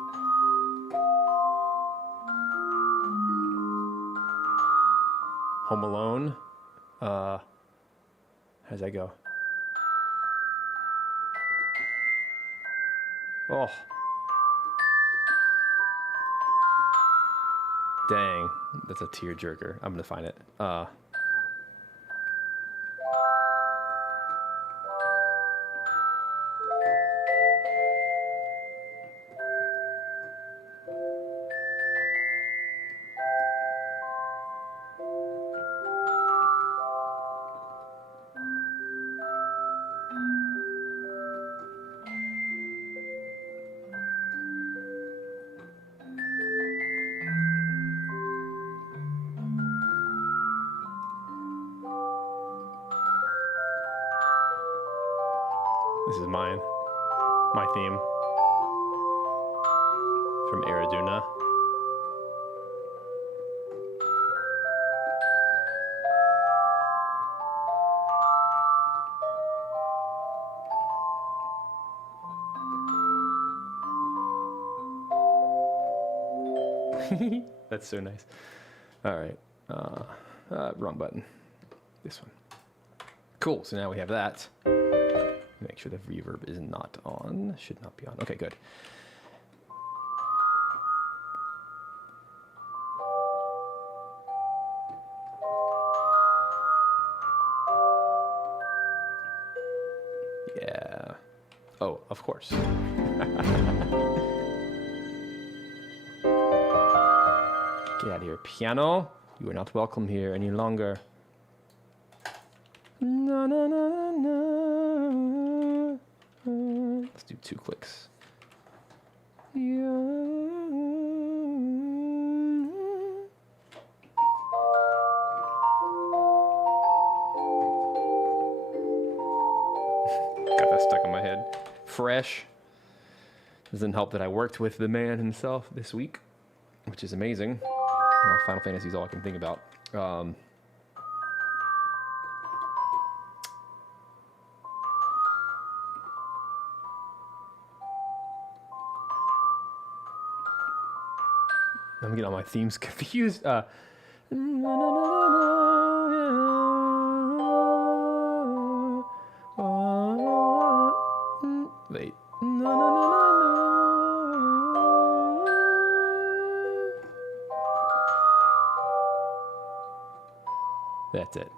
Home Alone. How does that go? Oh. Dang, that's a tearjerker. I'm gonna find it. This is mine. My theme. From Araduna. That's so nice. All right. Wrong button. This one. Cool. So now we have that. Make sure the reverb is not on. Should not be on. Okay, good. Yeah. Oh, of course. Get out of here, piano. You are not welcome here any longer. Na, na, na, na. Let's do 2 clicks. Yeah. Got that stuck in my head. Fresh. Doesn't help that I worked with the man himself this week, which is amazing. Well, Final Fantasy is all I can think about. I'm getting all my themes confused. Wait. That's it.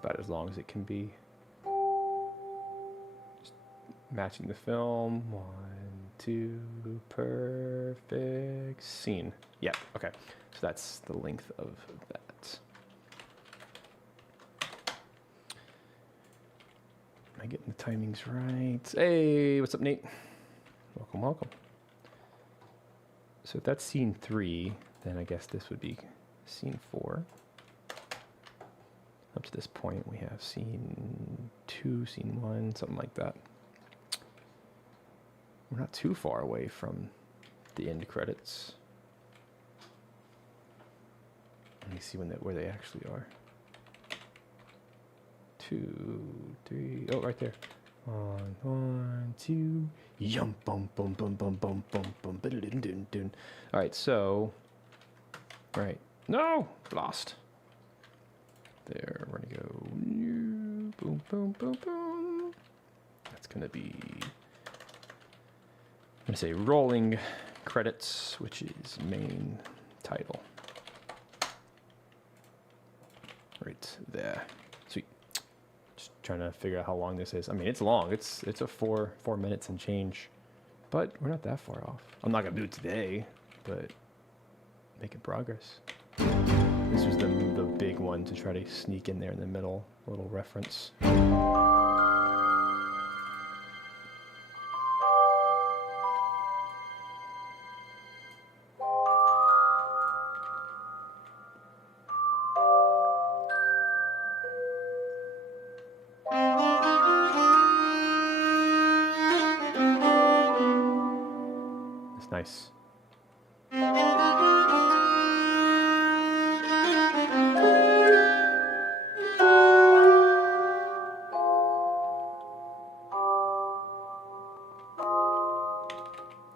About as long as it can be. Just matching the film. 1, 2, perfect scene. Yeah, okay. So that's the length of that. Am I getting the timings right? Hey, what's up, Nate? Welcome, welcome. So if that's scene 3, then I guess this would be scene 4. Up to this point, we have scene 2, scene 1, something like that. We're not too far away from the end credits. Let me see where they actually are. 2, 3. Oh, right there. 1, 2. Yum, bum, bum, bum, bum, bum, bum, bum, dun, dun, dun. All right, so. Right. No! Lost. There, we're gonna go boom, boom, boom, boom. That's gonna be, I'm gonna say rolling credits, which is main title. Right there. Sweet. Just trying to figure out how long this is. I mean, it's long. It's a 4 minutes and change, but we're not that far off. I'm not gonna do it today, but making progress. This was the big one to try to sneak in there in the middle, a little reference. Nice.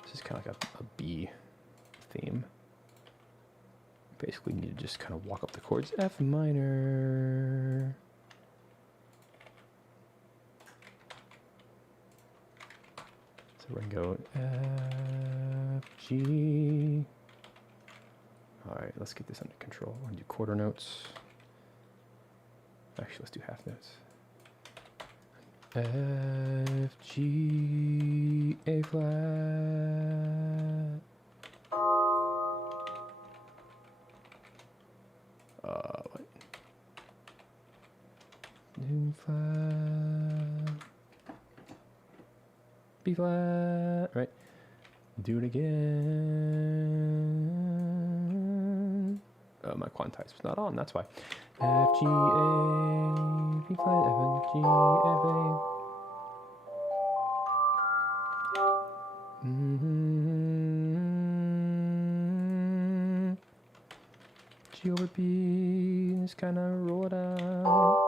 This is kind of like a B theme. Basically need to just kind of walk up the chords. F minor. So we're gonna go F, G. All right, let's get this under control. We're gonna do quarter notes. Actually, let's do half notes. F, G, A flat. What? D flat. B flat. Right. Do it again. Oh, my quantize was not on. That's why. F, G, A, B flat, F, G, F, A. G over B, just kind of roll it out.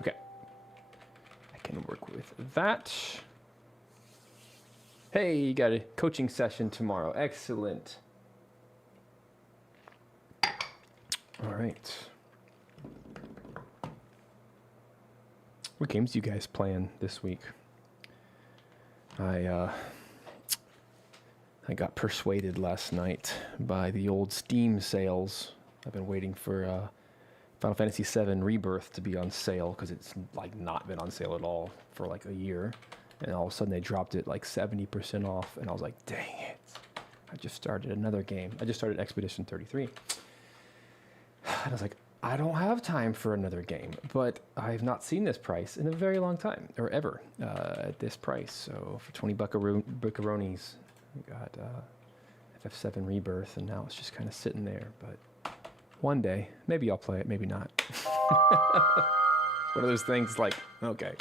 Okay, I can work with that. Hey, you got a coaching session tomorrow. Excellent. All right. What games do you guys playing this week? I got persuaded last night by the old Steam sales. I've been waiting for Final Fantasy VII Rebirth to be on sale because it's like not been on sale at all for like a year. And all of a sudden they dropped it like 70% off. And I was like, dang it. I just started another game. I just started Expedition 33. And I was like, I don't have time for another game. But I've not seen this price in a very long time, or ever, at this price. So for 20 buckaroonies, we got FF7 Rebirth. And now it's just kind of sitting there. But one day, maybe I'll play it, maybe not. One of those things like, okay.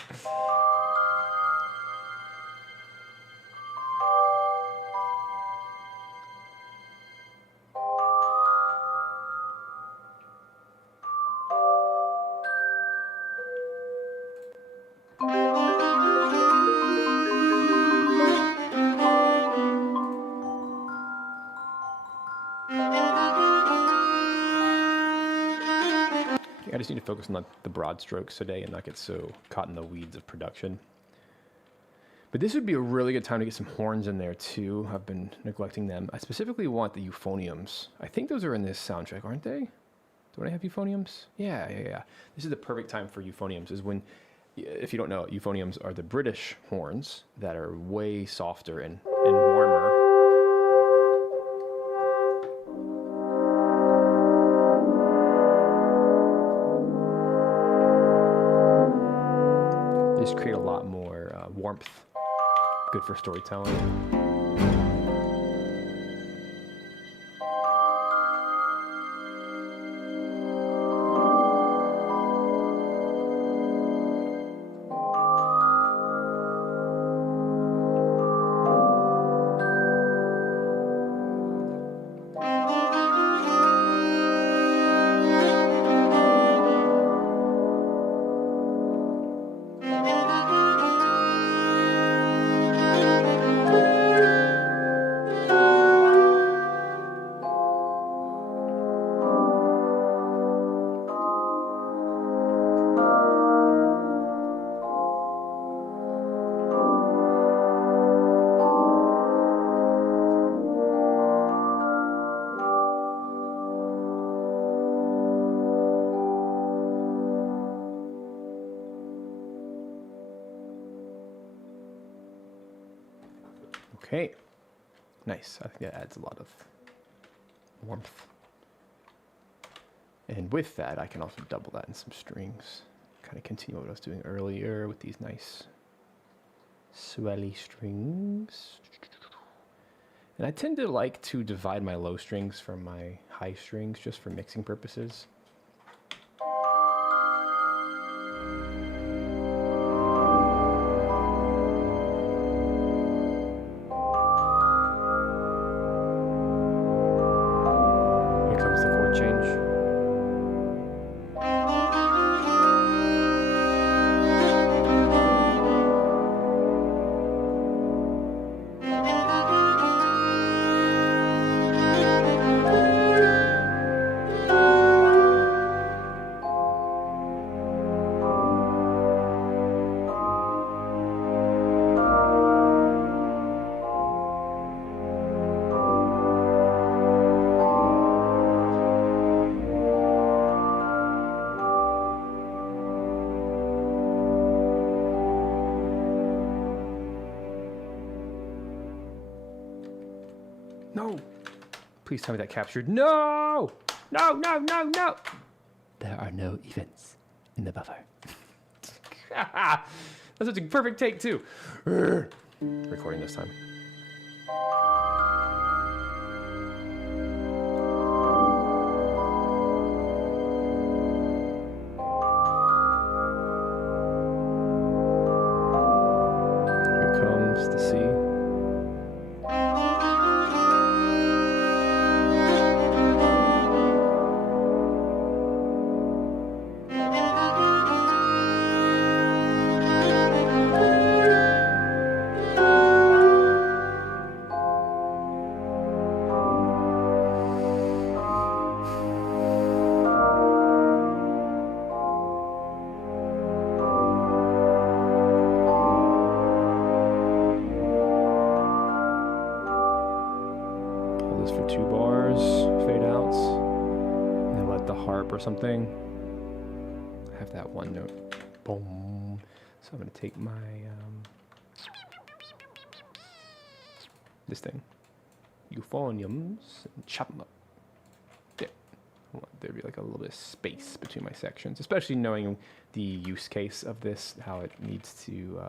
I just need to focus on the broad strokes today and not get so caught in the weeds of production. But this would be a really good time to get some horns in there too. I've been neglecting them. I specifically want the euphoniums. I think those are in this soundtrack, aren't they? Don't I have euphoniums? Yeah. This is the perfect time for euphoniums, is when, if you don't know, euphoniums are the British horns that are way softer and warmer. They just create a lot more warmth. Good for storytelling. Okay, nice. I think that adds a lot of warmth. And with that, I can also double that in some strings. Kind of continue what I was doing earlier with these nice swelly strings. And I tend to like to divide my low strings from my high strings just for mixing purposes. chord change. No! Please tell me that captured. No! No, no, no, no! There are no events in the buffer. That's such a perfect take, too. Recording this time. Here comes the C. For 2 bars, fade outs, and then let the harp or something have that one note. Boom. So I'm gonna take my this thing, euphoniums, and chop them up. There. I want there to be like a little bit of space between my sections, especially knowing the use case of this, how it needs to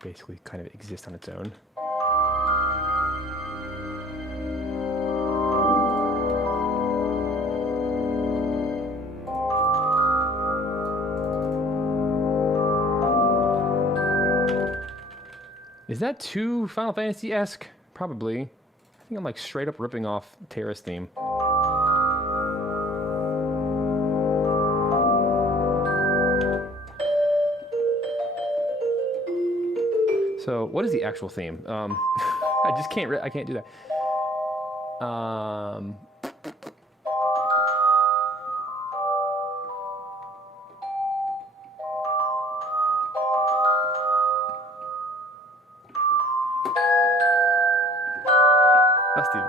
basically kind of exist on its own. Is that too Final Fantasy-esque? Probably. I think I'm like straight up ripping off Terra's theme. So, what is the actual theme? I just can't. I can't do that.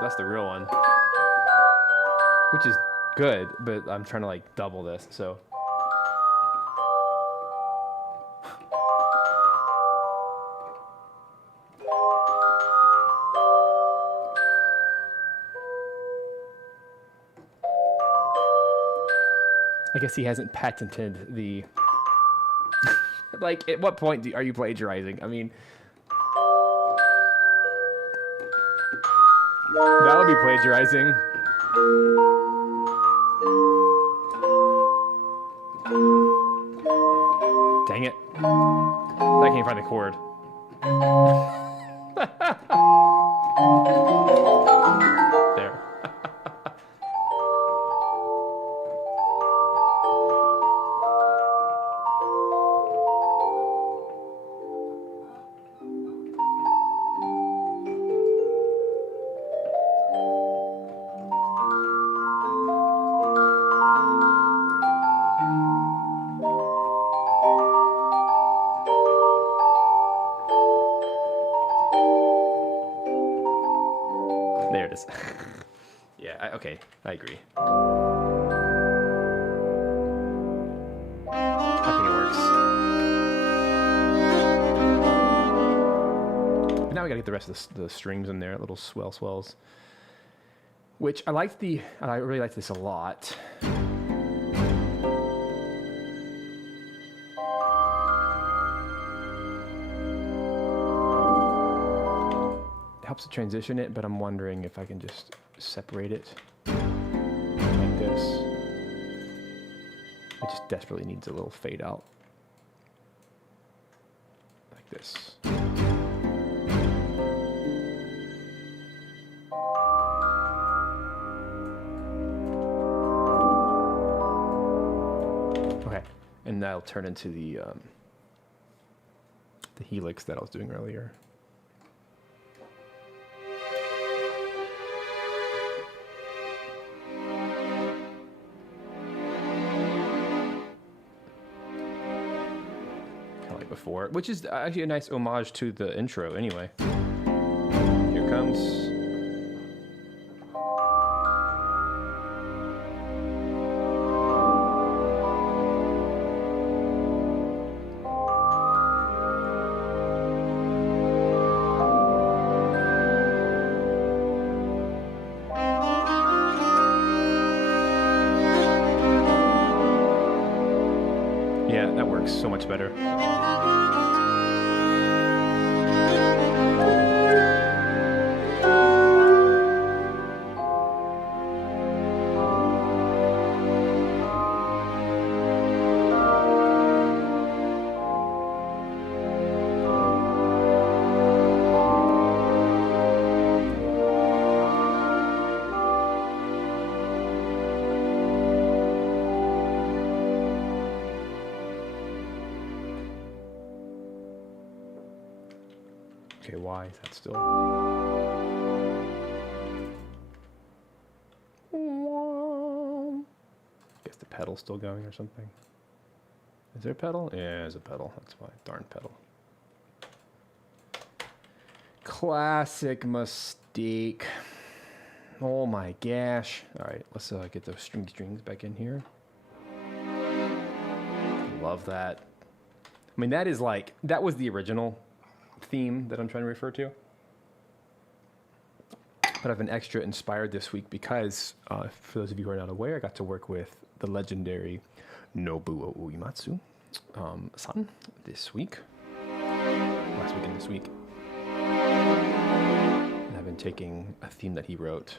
That's the real one, which is good, but I'm trying to like double this, so. I guess he hasn't patented the, like, at what point are you plagiarizing? I mean, that would be plagiarizing. Dang it. I can't find the chord. There. There it is. Yeah, okay, I agree. I think it works. But now we gotta get the rest of the strings in there, little swells. Which I really like this a lot. Helps to transition it, but I'm wondering if I can just separate it like this. It just desperately needs a little fade out. Like this. And that'll turn into the helix that I was doing earlier. Kind of like before, which is actually a nice homage to the intro anyway. Here comes... Yeah, that works so much better. Okay, why is that still? Guess the pedal's still going or something. Is there a pedal? Yeah, there's a pedal. That's why. Darn pedal. Classic mistake. Oh my gosh. All right, let's get those strings back in here. Love that. I mean, that is like, that was the original theme that I'm trying to refer to. But I've been extra inspired this week because, for those of you who are not aware, I got to work with the legendary Nobuo Uematsu san this week. Last week and this week. And I've been taking a theme that he wrote.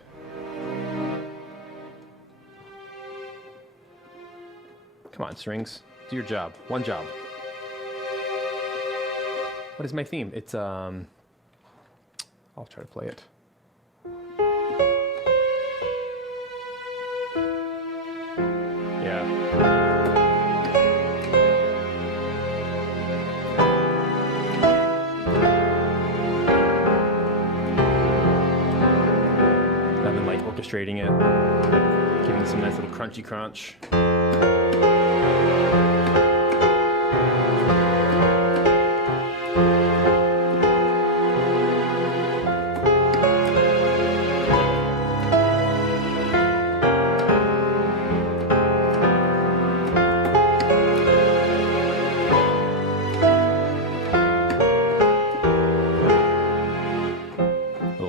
Come on, strings. Do your job. One job. What is my theme? It's, I'll try to play it. Yeah. I've been like orchestrating it, giving it some nice little crunchy crunch.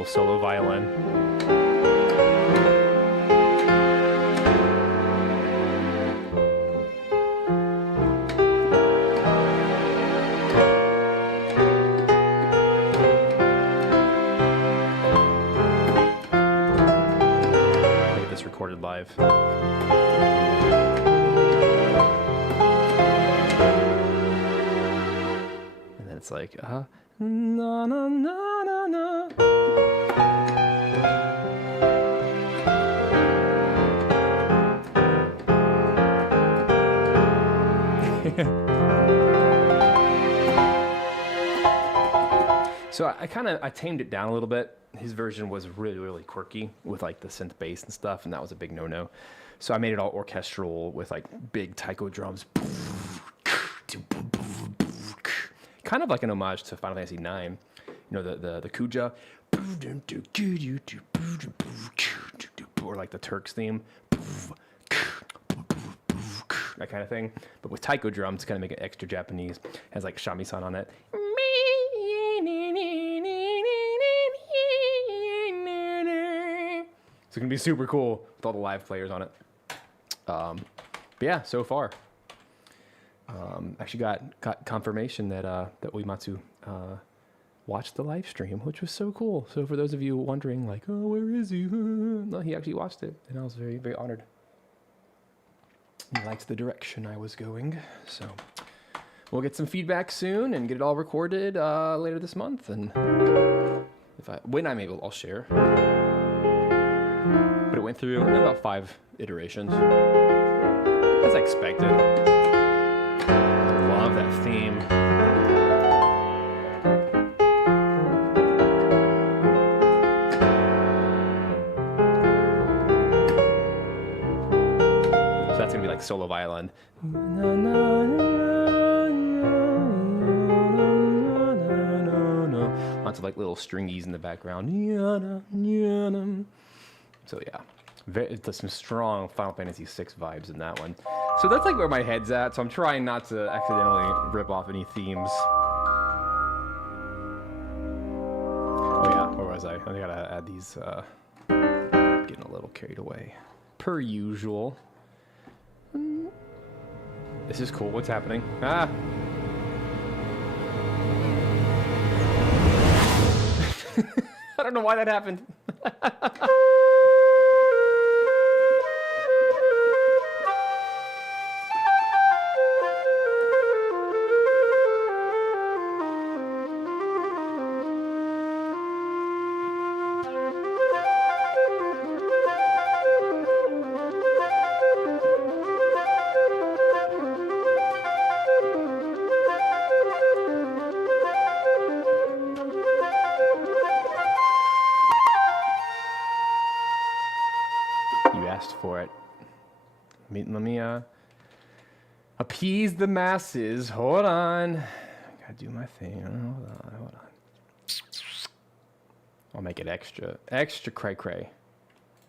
Solo violin. I'll get this recorded live. And then it's like, na na na na na. So I tamed it down a little bit. His version was really, really quirky with like the synth bass and stuff, and that was a big no-no. So I made it all orchestral with like big taiko drums. Kind of like an homage to Final Fantasy IX. You know, the Kuja. Or like the Turks theme. That kind of thing. But with taiko drums to kind of make it extra Japanese. It has like shamisen on it. It's going to be super cool with all the live players on it. But yeah, so far. Actually got confirmation that Uematsu watched the live stream, which was so cool. So for those of you wondering, like, oh, where is he? No, he actually watched it, and I was very, very honored. He likes the direction I was going. So we'll get some feedback soon and get it all recorded later this month. And when I'm able, I'll share. But it went through about 5 iterations, as I expected. Love that theme. So that's gonna be like solo violin. Lots of like little stringies in the background. So yeah, there's some strong Final Fantasy VI vibes in that one. So that's like where my head's at. So I'm trying not to accidentally rip off any themes. Oh yeah, where was I? I gotta add these. Getting a little carried away, per usual. This is cool. What's happening? Ah. I don't know why that happened. For it. Let me appease the masses. Hold on. I gotta do my thing. Hold on. I'll make it extra cray cray.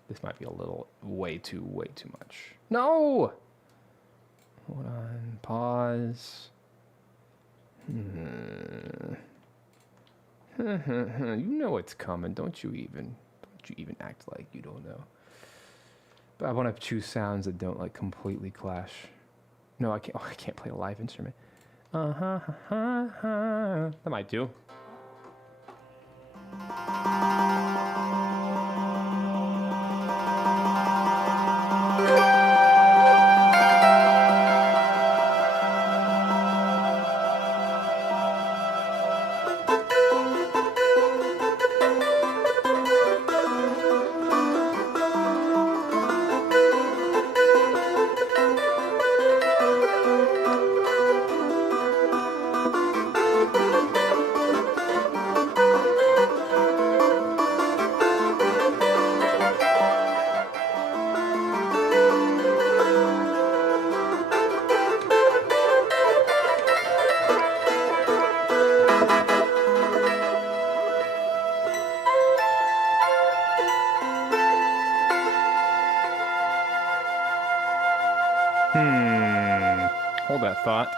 This might be a little way too much. No! Hold on. Pause. You know what's coming. Don't you even act like you don't know. But I want to choose sounds that don't like completely clash. No, I can't. Oh, I can't play a live instrument. That might do. Hold that thought.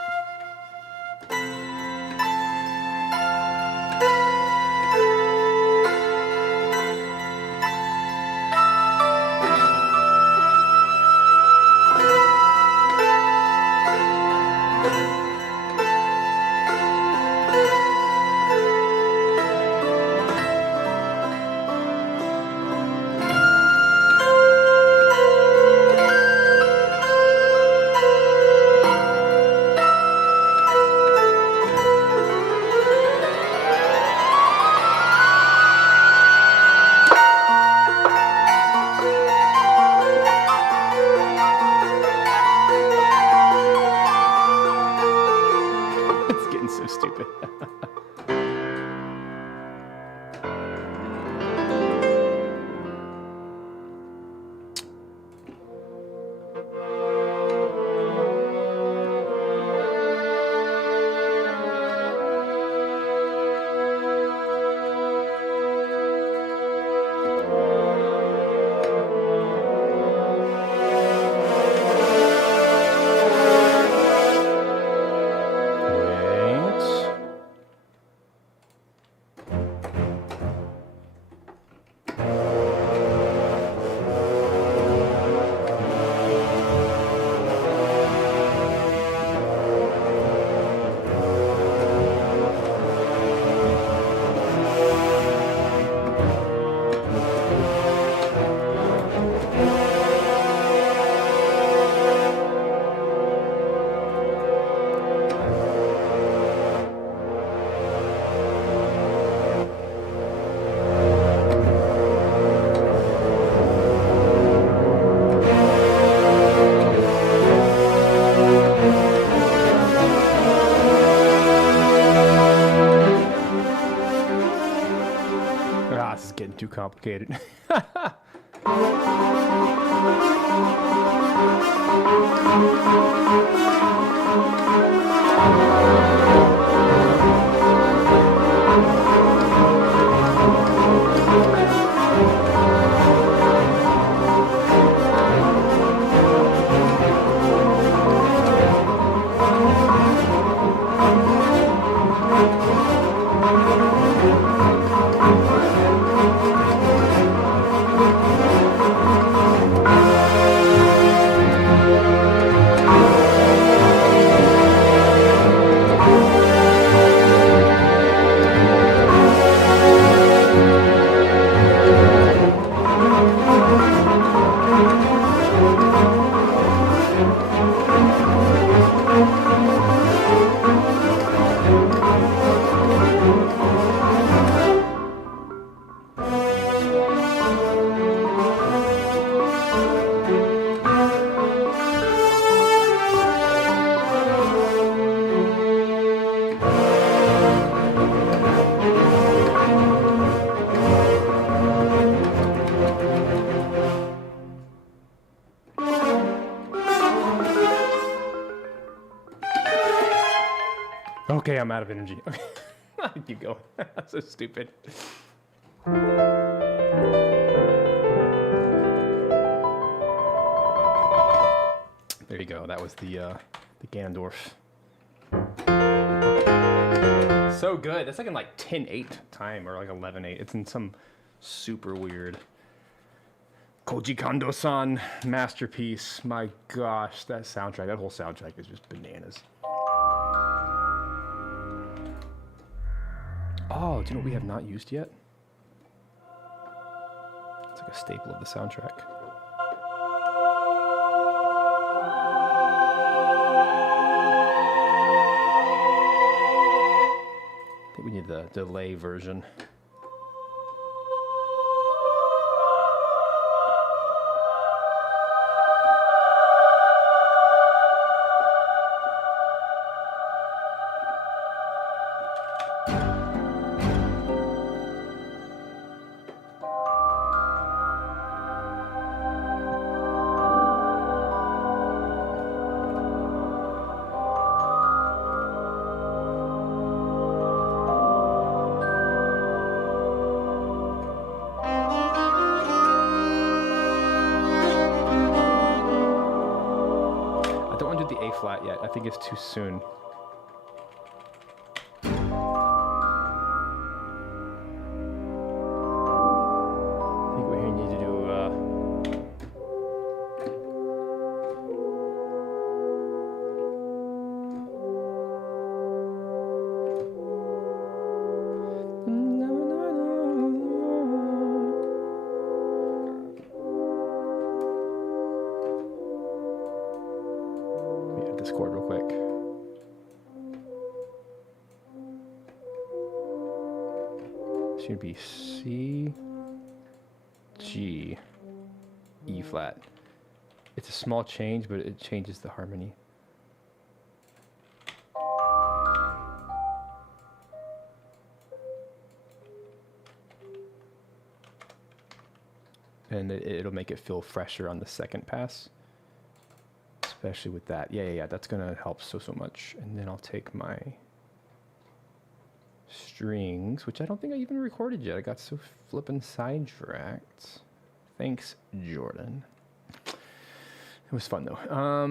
So stupid. complicated. Okay, I'm out of energy. Okay, keep going. That's so stupid. There you go. That was the Ganondorf. So good. That's like in like 10-8 time or like 11-8. It's in some super weird Koji Kondo-san masterpiece. My gosh, that soundtrack, that whole soundtrack is just bananas. Oh, do you know what we have not used yet? It's like a staple of the soundtrack. I think we need the delay version. Flat yet. I think it's too soon. I think we need to do this chord real quick. Should be C, G, E flat. It's a small change, but it changes the harmony. And it'll make it feel fresher on the second pass. Especially with that. Yeah, that's gonna help so much. And then I'll take my strings, which I don't think I even recorded yet. I got so flippin' sidetracked. Thanks, Jordan. It was fun though. Let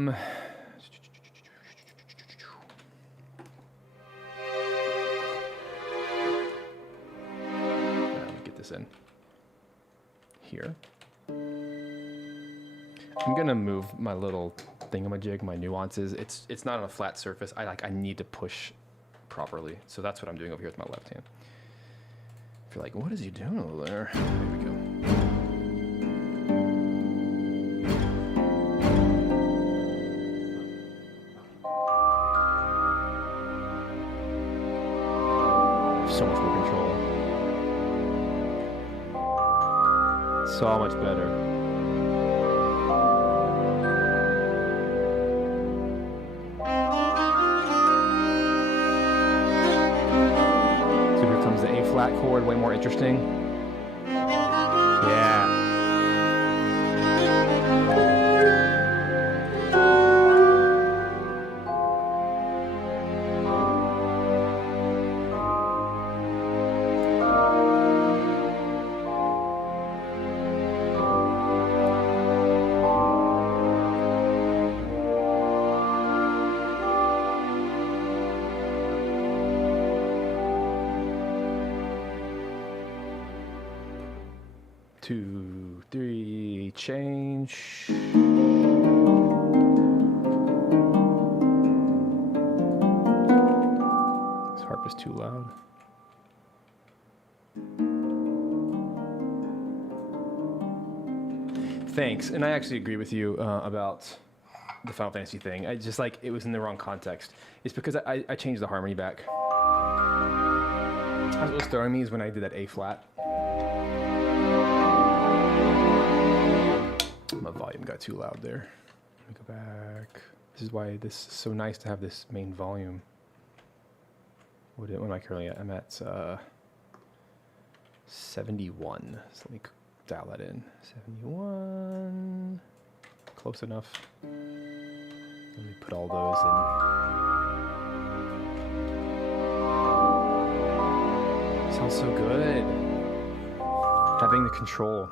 me get this in here. I'm gonna move my little thingamajig, my nuances. It's not on a flat surface. I need to push properly. So that's what I'm doing over here with my left hand. If you're like, what is he doing over there? There we go. So much more control. So much better. Flat chord, way more interesting. 2, 3, change. This harp is too loud. Thanks, and I actually agree with you about the Final Fantasy thing. I just like it was in the wrong context. It's because I changed the harmony back. What was throwing me is when I did that A flat. My volume got too loud there. Let me go back. This is why this is so nice to have this main volume. What am I currently at? I'm at 71. So let me dial that in. 71. Close enough. Let me put all those in. Sounds so good. Having the control.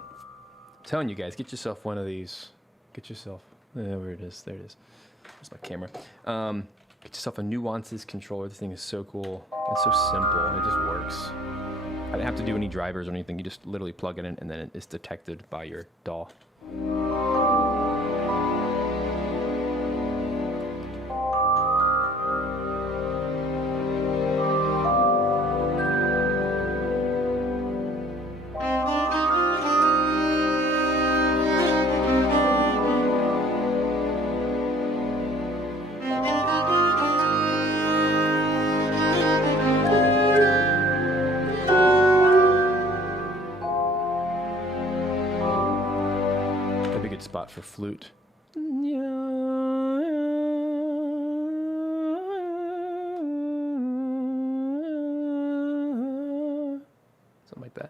I'm telling you guys, get yourself one of these. Get yourself. Where it is. There it is. There's my camera. Get yourself a Nuances controller. This thing is so cool. It's so simple. And it just works. I didn't have to do any drivers or anything. You just literally plug it in and then it's detected by your DAW. Spot for flute. Something like that.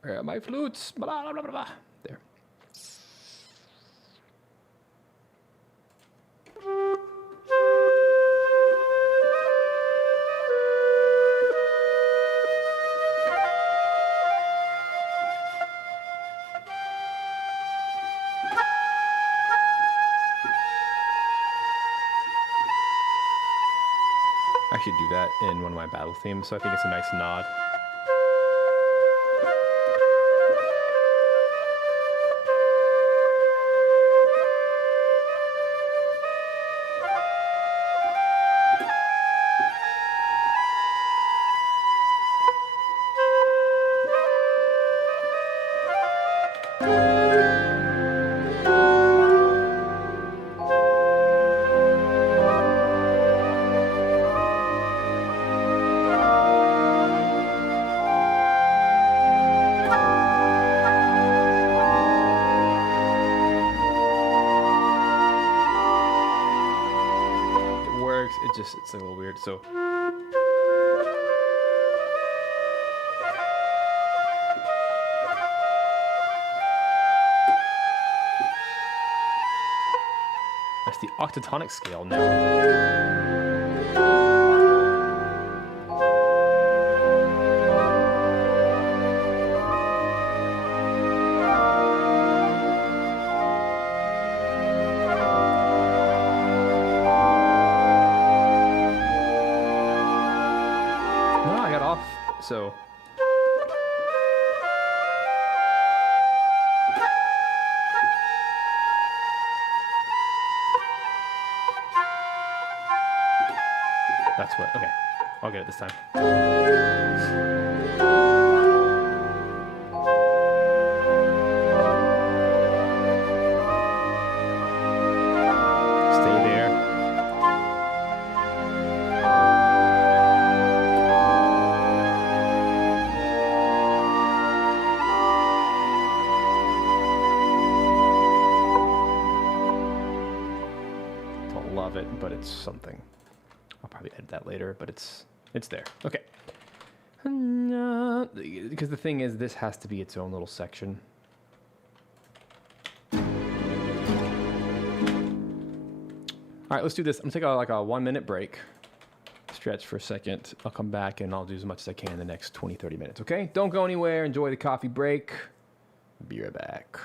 Where are my flutes? Blah, blah, blah, blah. There. I should do that in one of my battle themes, so I think it's a nice nod. It's a little weird, so. That's the octatonic scale now. So that's what, okay, I'll get it this time. Stay there. Love it, but it's something. I'll probably edit that later, but it's there. Okay. Because the thing is, this has to be its own little section. All right, let's do this. I'm gonna take like a 1-minute break. Stretch for a second. I'll come back and I'll do as much as I can in the next 20-30 minutes, okay? Don't go anywhere. Enjoy the coffee break. Be right back.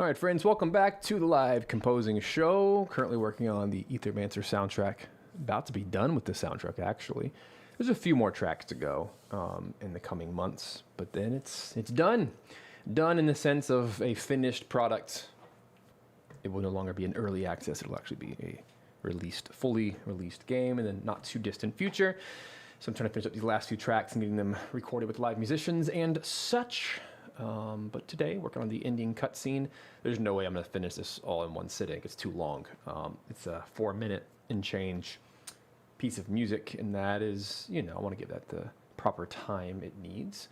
All right, friends, welcome back to the live composing show. Currently working on the Aethermancer soundtrack. About to be done with the soundtrack, actually. There's a few more tracks to go in the coming months, but then it's done. Done in the sense of a finished product. It will no longer be an early access. It'll actually be a fully released game in the not too distant future. So I'm trying to finish up these last few tracks and getting them recorded with live musicians and such. But today, working on the ending cutscene. There's no way I'm going to finish this all in one sitting. It's too long. It's a 4-minute and change piece of music, and that is, I want to give that the proper time it needs.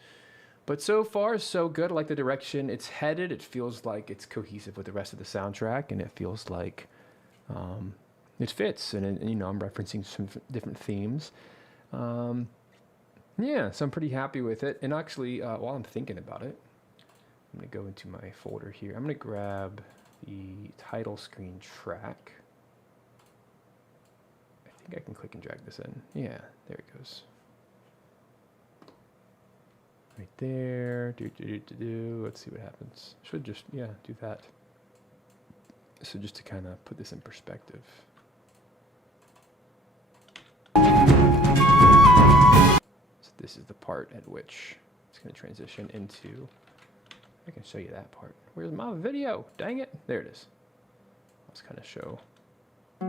But so far, so good. I like the direction it's headed. It feels like it's cohesive with the rest of the soundtrack, and it feels like it fits. And I'm referencing some different themes. Yeah, so I'm pretty happy with it. And actually, while I'm thinking about it, I'm going to go into my folder here. I'm going to grab the title screen track. I think I can click and drag this in. Yeah, there it goes. Right there. Let's see what happens. Should just, do that. So just to kind of put this in perspective. So this is the part at which it's going to transition into. I can show you that part. Where's my video? Dang it. There it is. Let's kind of show. So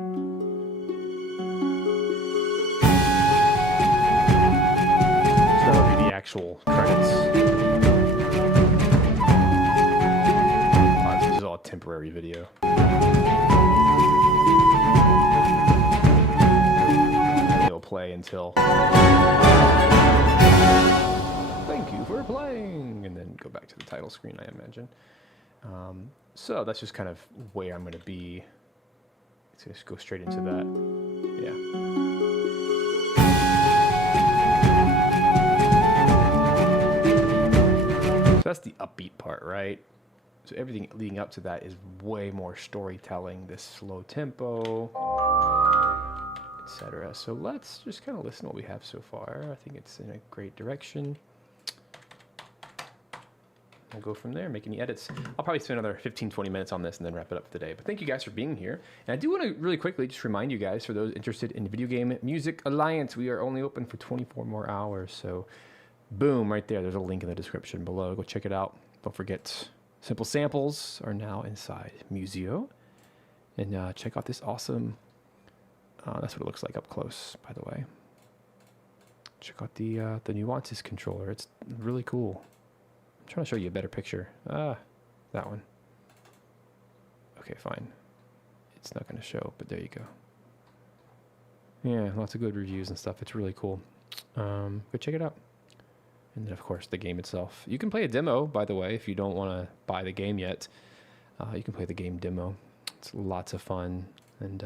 that'll be the actual credits. This is all a temporary video. It'll play until thank you for playing, and then go back to the title screen, I imagine. So that's just kind of where I'm going to be. Let's just go straight into that. Yeah. So that's the upbeat part, right? So everything leading up to that is way more storytelling, this slow tempo, etc. So let's just kind of listen to what we have so far. I think it's in a great direction. We'll go from there, make any edits. I'll probably spend another 15-20 minutes on this and then wrap it up for the day. But thank you guys for being here. And I do want to really quickly just remind you guys, for those interested in Video Game Music Alliance, we are only open for 24 more hours. So boom, right there. There's a link in the description below. Go check it out. Don't forget, Simple Samples are now inside Museo. And check out this awesome, that's what it looks like up close, by the way. Check out the Nuances controller. It's really cool. I'm trying to show you a better picture. That one. Okay, fine. It's not going to show, but there you go. Yeah, lots of good reviews and stuff. It's really cool. Go check it out. And then, of course, the game itself. You can play a demo, by the way, if you don't want to buy the game yet. You can play the game demo. It's lots of fun. And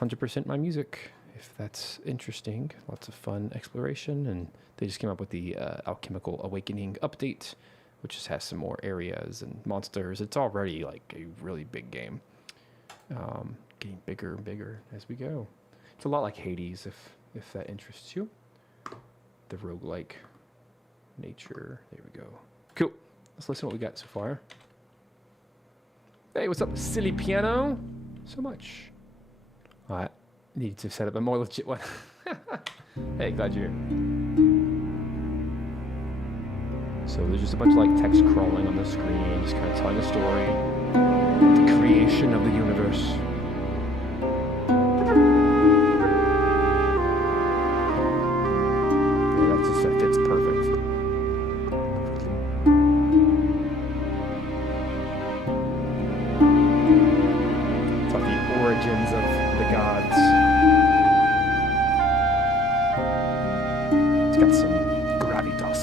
100% my music, if that's interesting. Lots of fun exploration. And they just came up with the Alchemical Awakening update, which just has some more areas and monsters. It's already like a really big game. Getting bigger and bigger as we go. It's a lot like Hades, if that interests you. The roguelike nature. There we go. Cool. Let's listen to what we got so far. Hey, what's up, silly piano? So much. All right. Need to set up a more legit one. Hey, glad you're here. So there's just a bunch of like text crawling on the screen, just kind of telling a story. The creation of the universe. Yeah, that fits perfect. It's like the origins of the gods. It's got some gravitas.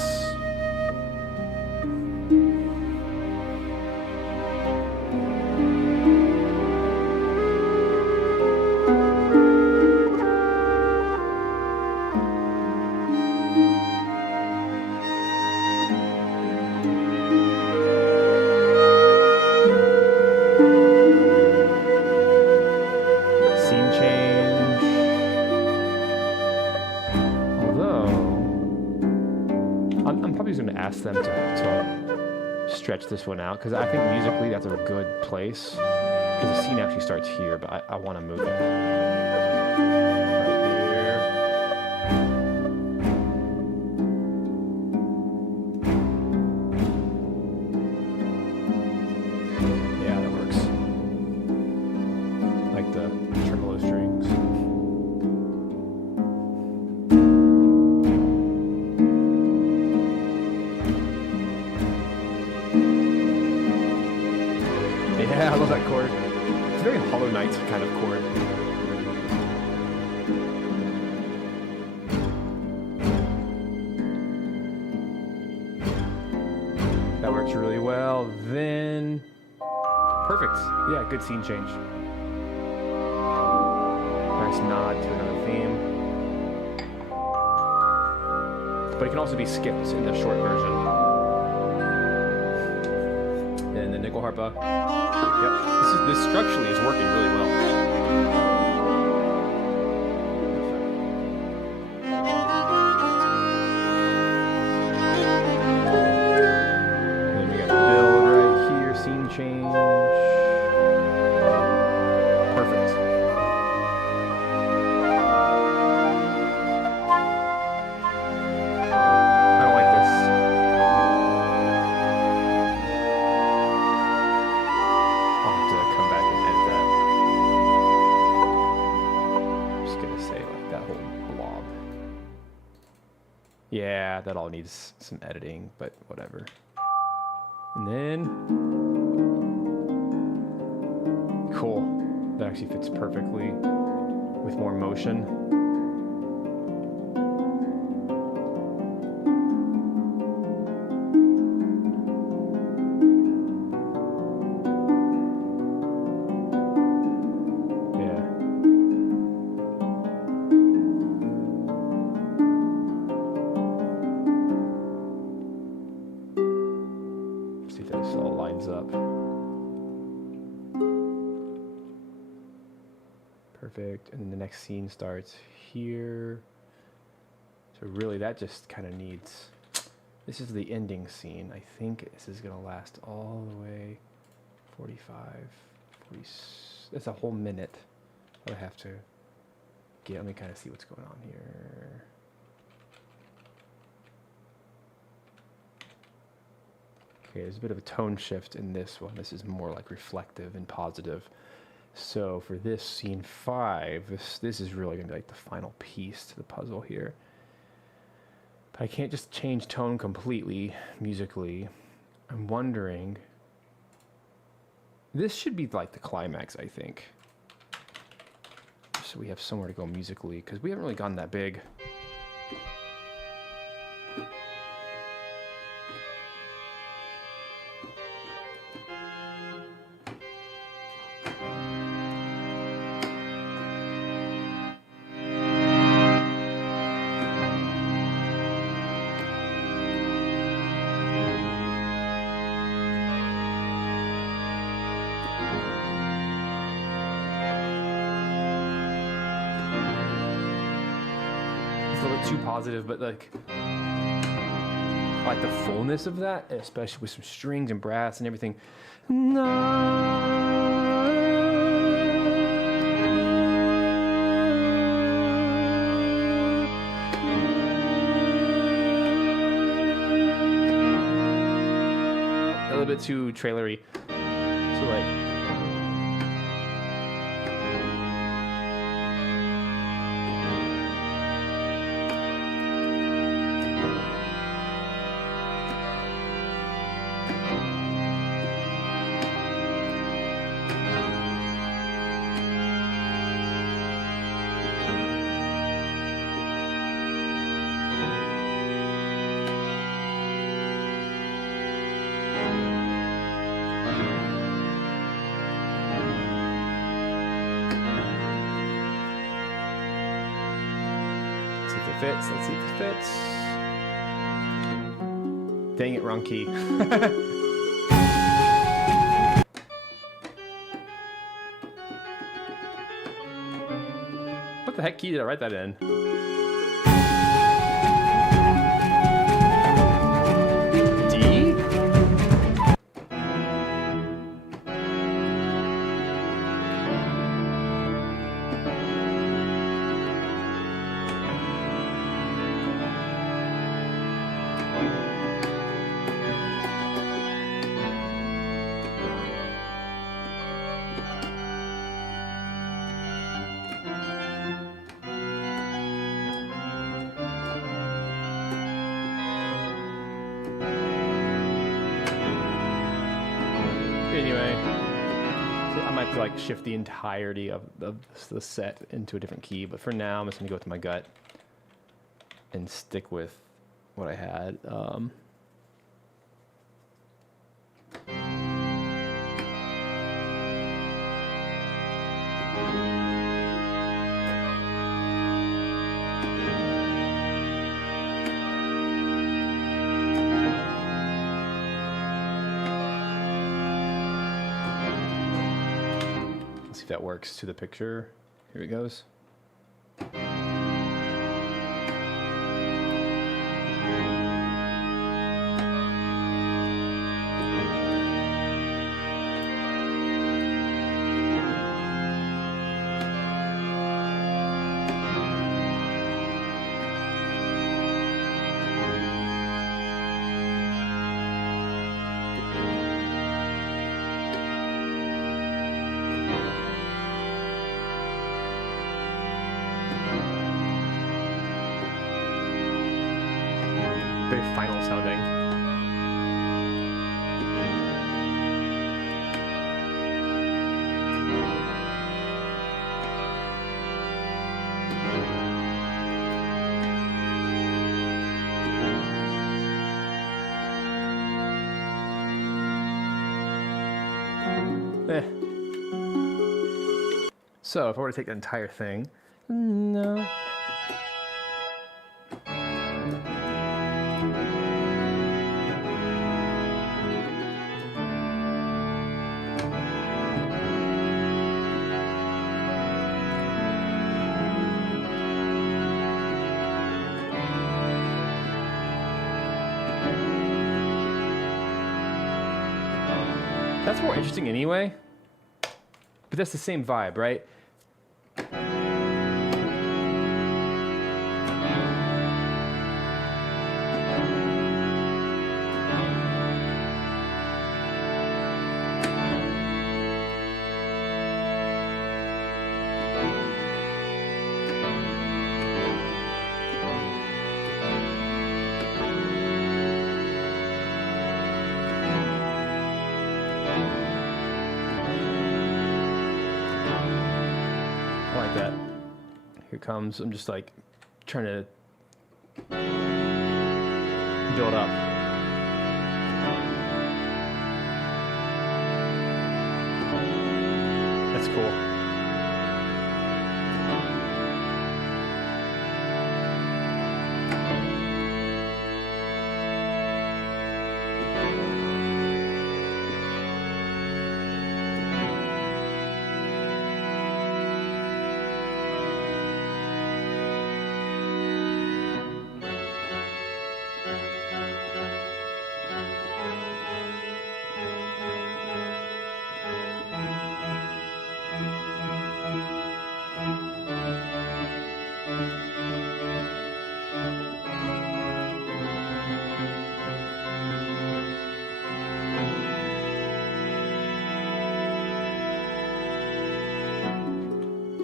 Them to stretch this one out because I think musically that's a good place. Because the scene actually starts here, but I want to move it. Right here. Yeah, that works. Like the tremolo strings. Yeah, I love that chord. It's a very Hollow Knight kind of chord. That works really well. Then, perfect. Yeah, good scene change. Nice nod to another theme. But it can also be skipped in the short version. And the nickel harpa. Yep, this structurally is working really well. And then we got build right here, scene change. Perfect. I don't like this. I'll have to come back and edit that. I'm just gonna say like that whole blob. Yeah, that all needs some editing, but whatever. And then, cool. That actually fits perfectly with more motion. See if this all lines up. Perfect. And the next scene starts here. So really that just kind of needs, this is the ending scene. I think this is going to last all the way 45, 40, that's a whole minute. I have to get, let me kind of see what's going on here. Okay, there's a bit of a tone shift in this one. This is more like reflective and positive. So for this scene 5, this is really going to be like the final piece to the puzzle here. But I can't just change tone completely musically. I'm wondering, this should be like the climax, I think. So we have somewhere to go musically, because we haven't really gotten that big. A little bit too positive, but like I like the fullness of that, especially with some strings and brass and everything. A little bit too trailery. So like fits. Let's see if it fits. Dang it, wrong key. What the heck key did I write that in? D? anyway. So I might have to like shift the entirety of the set into a different key, but for now I'm just gonna go with my gut and stick with what I had. Let's see if that works to the picture. Here it goes. Very final sounding. So if I were to take the entire thing, no. That's more interesting anyway, but that's the same vibe, right? That. Here comes, I'm just like trying to build up. That's cool.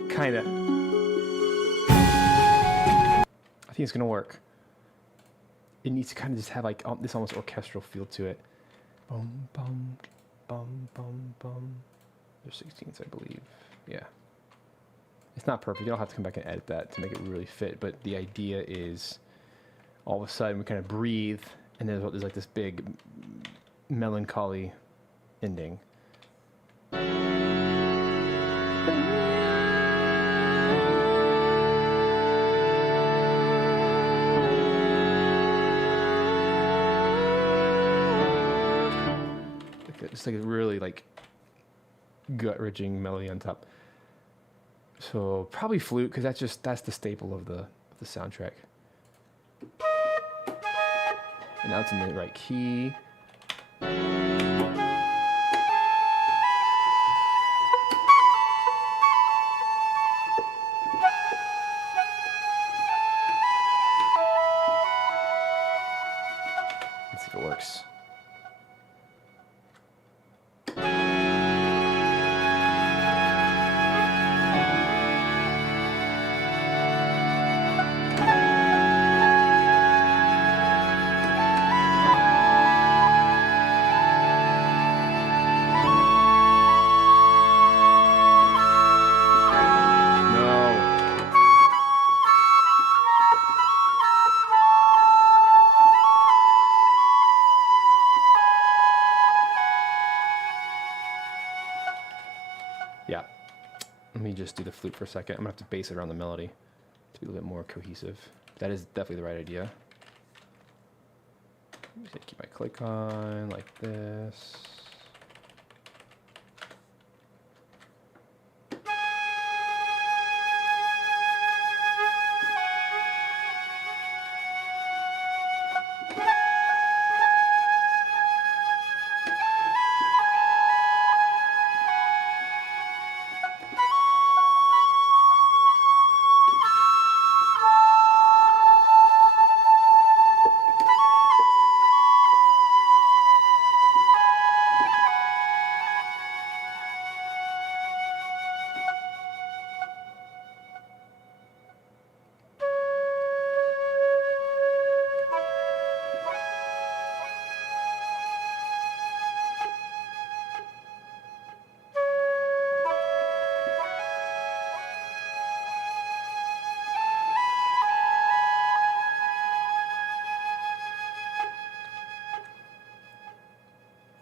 Kinda. I think it's gonna work. It needs to kind of just have like this almost orchestral feel to it. Bum bum bum bum bum. There's 16ths, I believe. Yeah. It's not perfect. You don't have to come back and edit that to make it really fit. But the idea is, all of a sudden we kind of breathe, and there's like this big melancholy ending. It's like a really like gut-wrenching melody on top. So probably flute, because that's the staple of the soundtrack. And now it's in the right key. Let's see if it works. Let me just do the flute for a second. I'm gonna have to base it around the melody to be a little bit more cohesive. That is definitely the right idea. I'm just gonna keep my click on like this.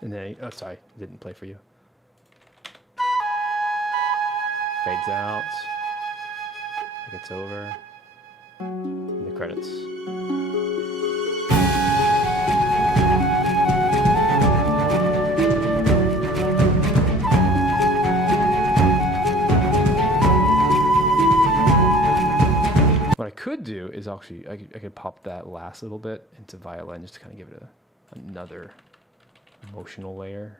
And then, oh, sorry, it didn't play for you. Fades out. It gets over. And the credits. What I could do is actually, I could pop that last little bit into violin just to kind of give it another emotional layer.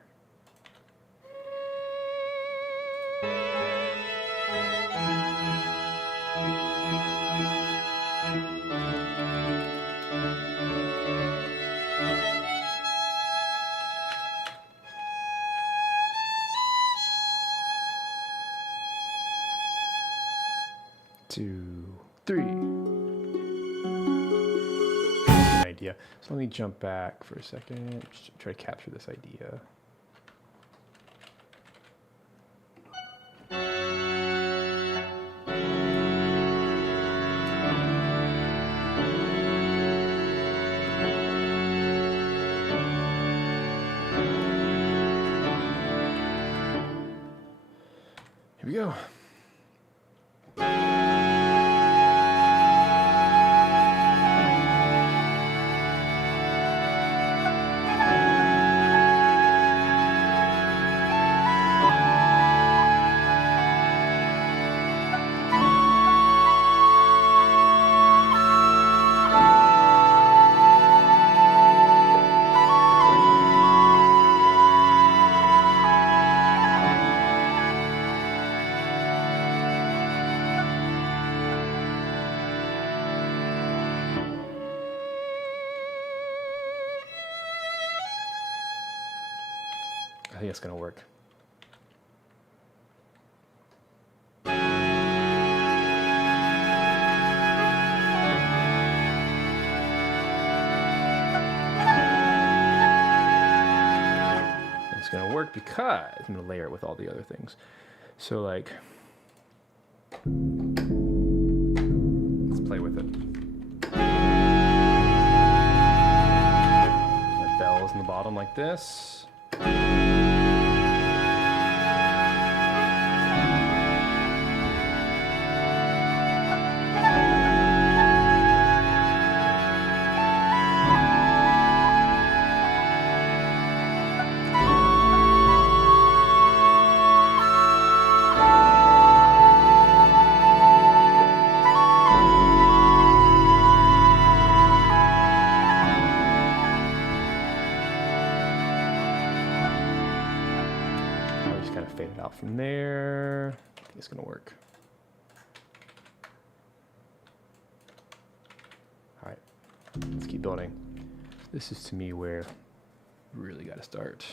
Two, three. Idea. So let me jump back for a second. Just try to capture this idea. Here we go. I think it's going to work. It's going to work because I'm going to layer it with all the other things. So like, let's play with it. My bells in the bottom like this. Fade it out from there. I think it's going to work. All right, let's keep building. This is to me where we really got to start.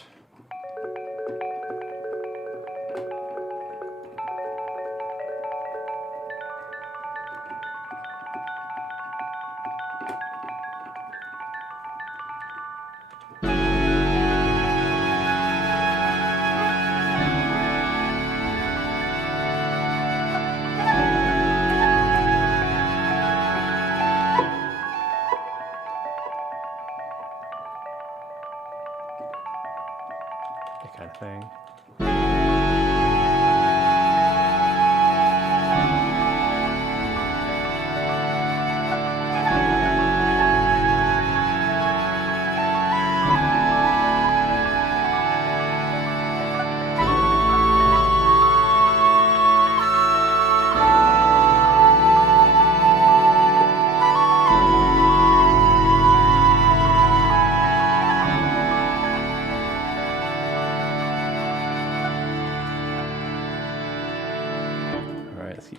That kind of thing.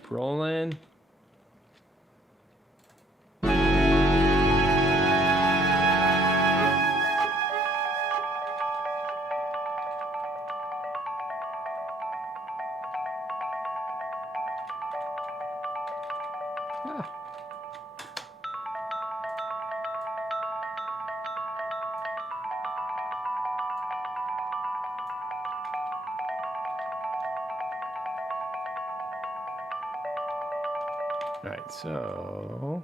keep rolling. All right, so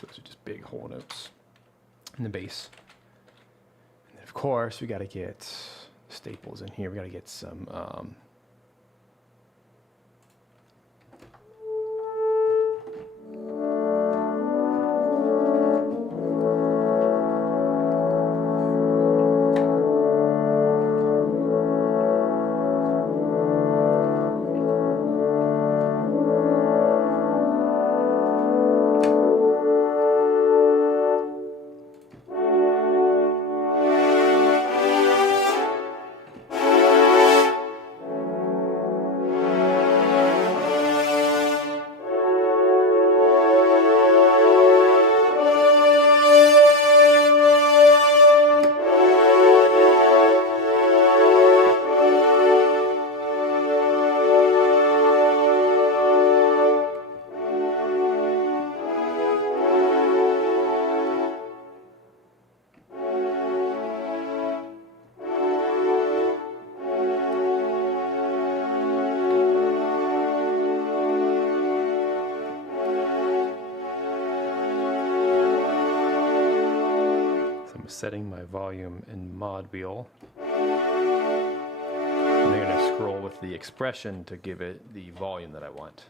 those are just big whole notes in the bass. And then of course we got to get staples in here. We got to get some setting my volume in mod wheel. And I'm going to scroll with the expression to give it the volume that I want.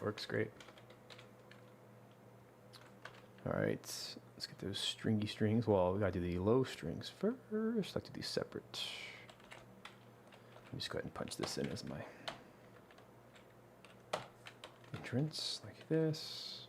Works great. All right, let's get those stringy strings. Well, we gotta do the low strings first. I like to do separate. Let me just go ahead and punch this in as my entrance, like this.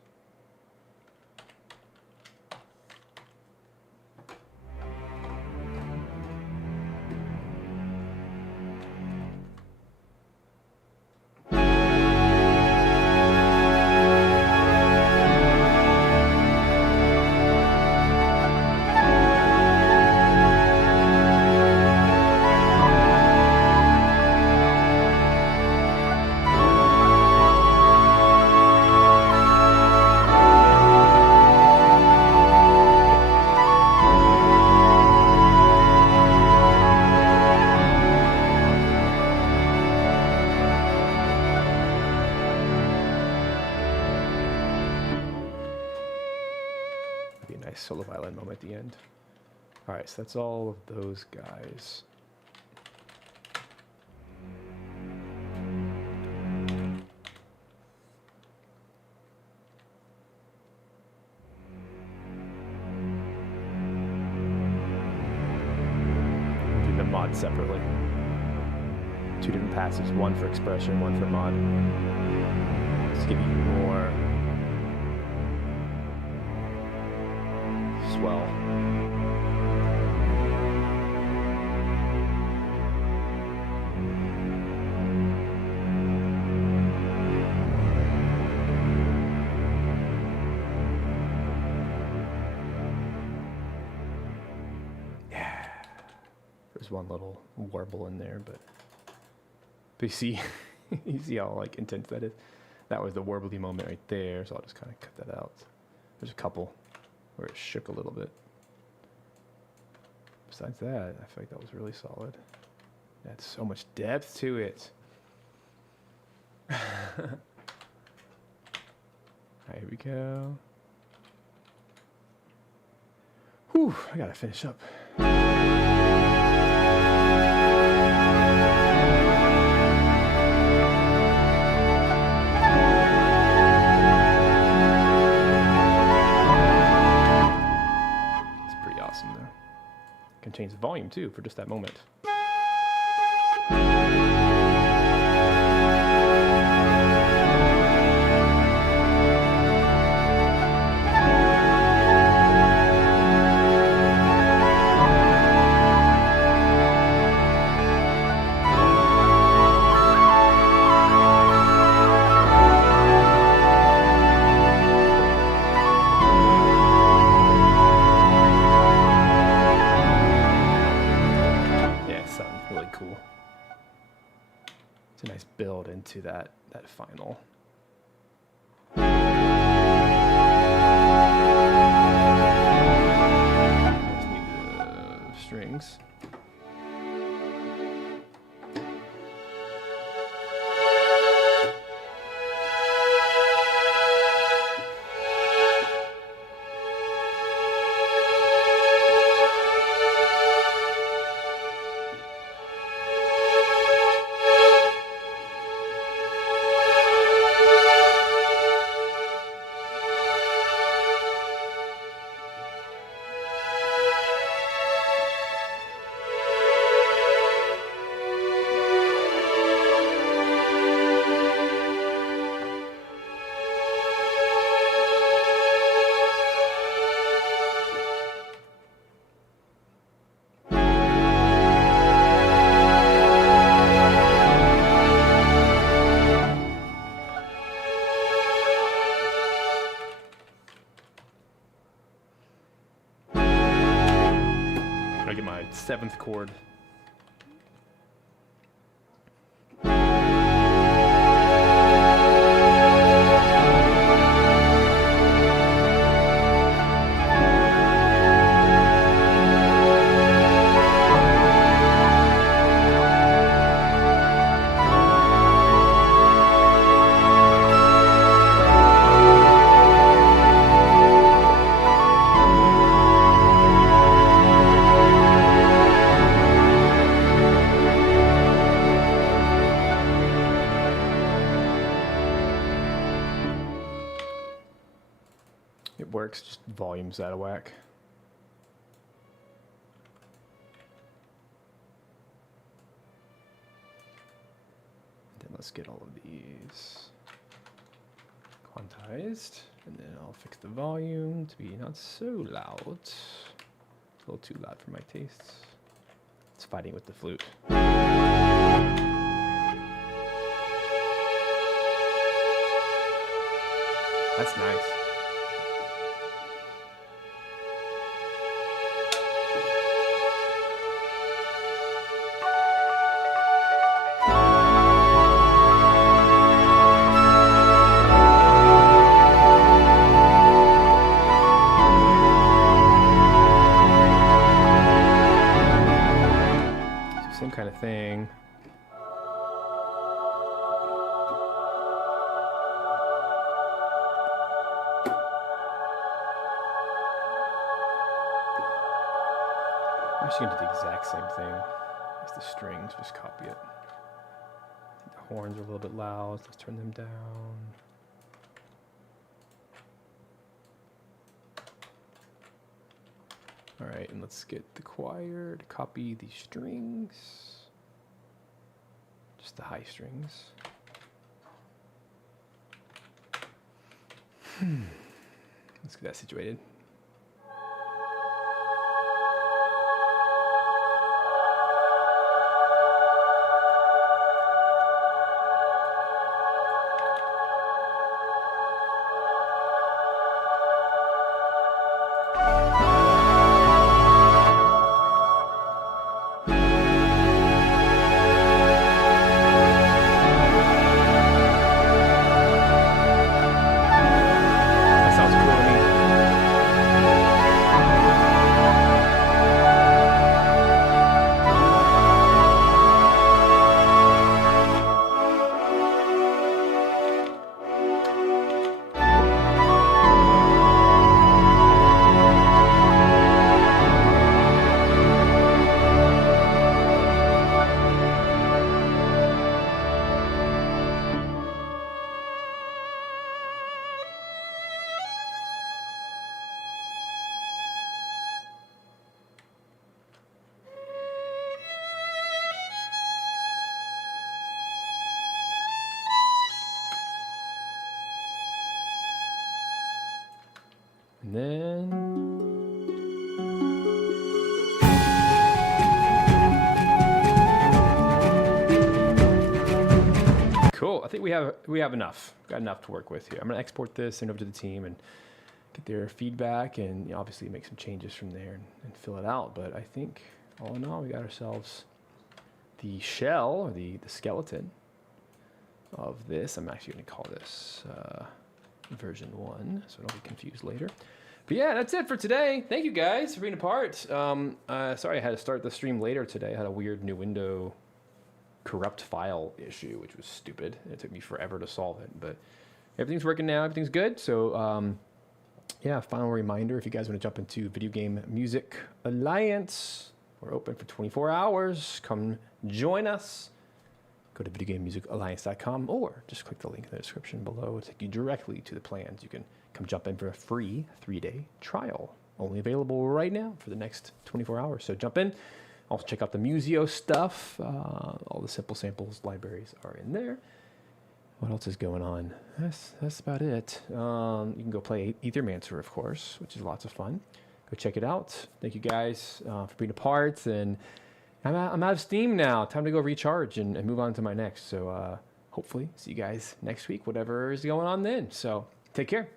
Nice solo violin moment at the end. All right, so that's all of those guys. Do the mod separately. Two different passes, one for expression, one for mod. Let's give you more swell. was one little warble in there, but you see, you see how like intense that is. That was the warbly moment right there, so I'll just kind of cut that out. There's a couple where it shook a little bit. Besides that, I feel like that was really solid. That's so much depth to it. Alright, here we go. Whew, I gotta finish up. Can change the volume too for just that moment. To that final. Just need the strings. I get my 7th chord. It works, just volume's out of whack. Then let's get all of these quantized, and then I'll fix the volume to be not so loud. It's a little too loud for my tastes. It's fighting with the flute. That's nice. Same kind of thing. I'm actually going to do the exact same thing as the strings, just copy it. The horns are a little bit loud, so let's turn them down. All right, and let's get the choir to copy the strings, just the high strings. Let's get that situated. And then... Cool. I think we have enough. Got enough to work with here. I'm going to export this, send it over to the team, and get their feedback, and you know, obviously make some changes from there and fill it out. But I think all in all, we got ourselves the shell, or the skeleton of this. I'm actually going to call this version 1, so don't be confused later. But yeah, that's it for today. Thank you guys for being a part. Sorry I had to start the stream later today. I had a weird new window corrupt file issue, which was stupid. It took me forever to solve it, but everything's working now. Everything's good. So yeah, final reminder, if you guys want to jump into Video Game Music Alliance, we're open for 24 hours. Come join us. Go to videogamemusicalliance.com or just click the link in the description below. It'll take you directly to the plans. You can come jump in for a free 3-day trial. Only available right now for the next 24 hours. So jump in. Also check out the Museo stuff. All the simple samples libraries are in there. What else is going on? That's about it. You can go play Aethermancer, of course, which is lots of fun. Go check it out. Thank you guys for being a part. And I'm out of steam now. Time to go recharge and move on to my next. So hopefully see you guys next week, whatever is going on then. So take care.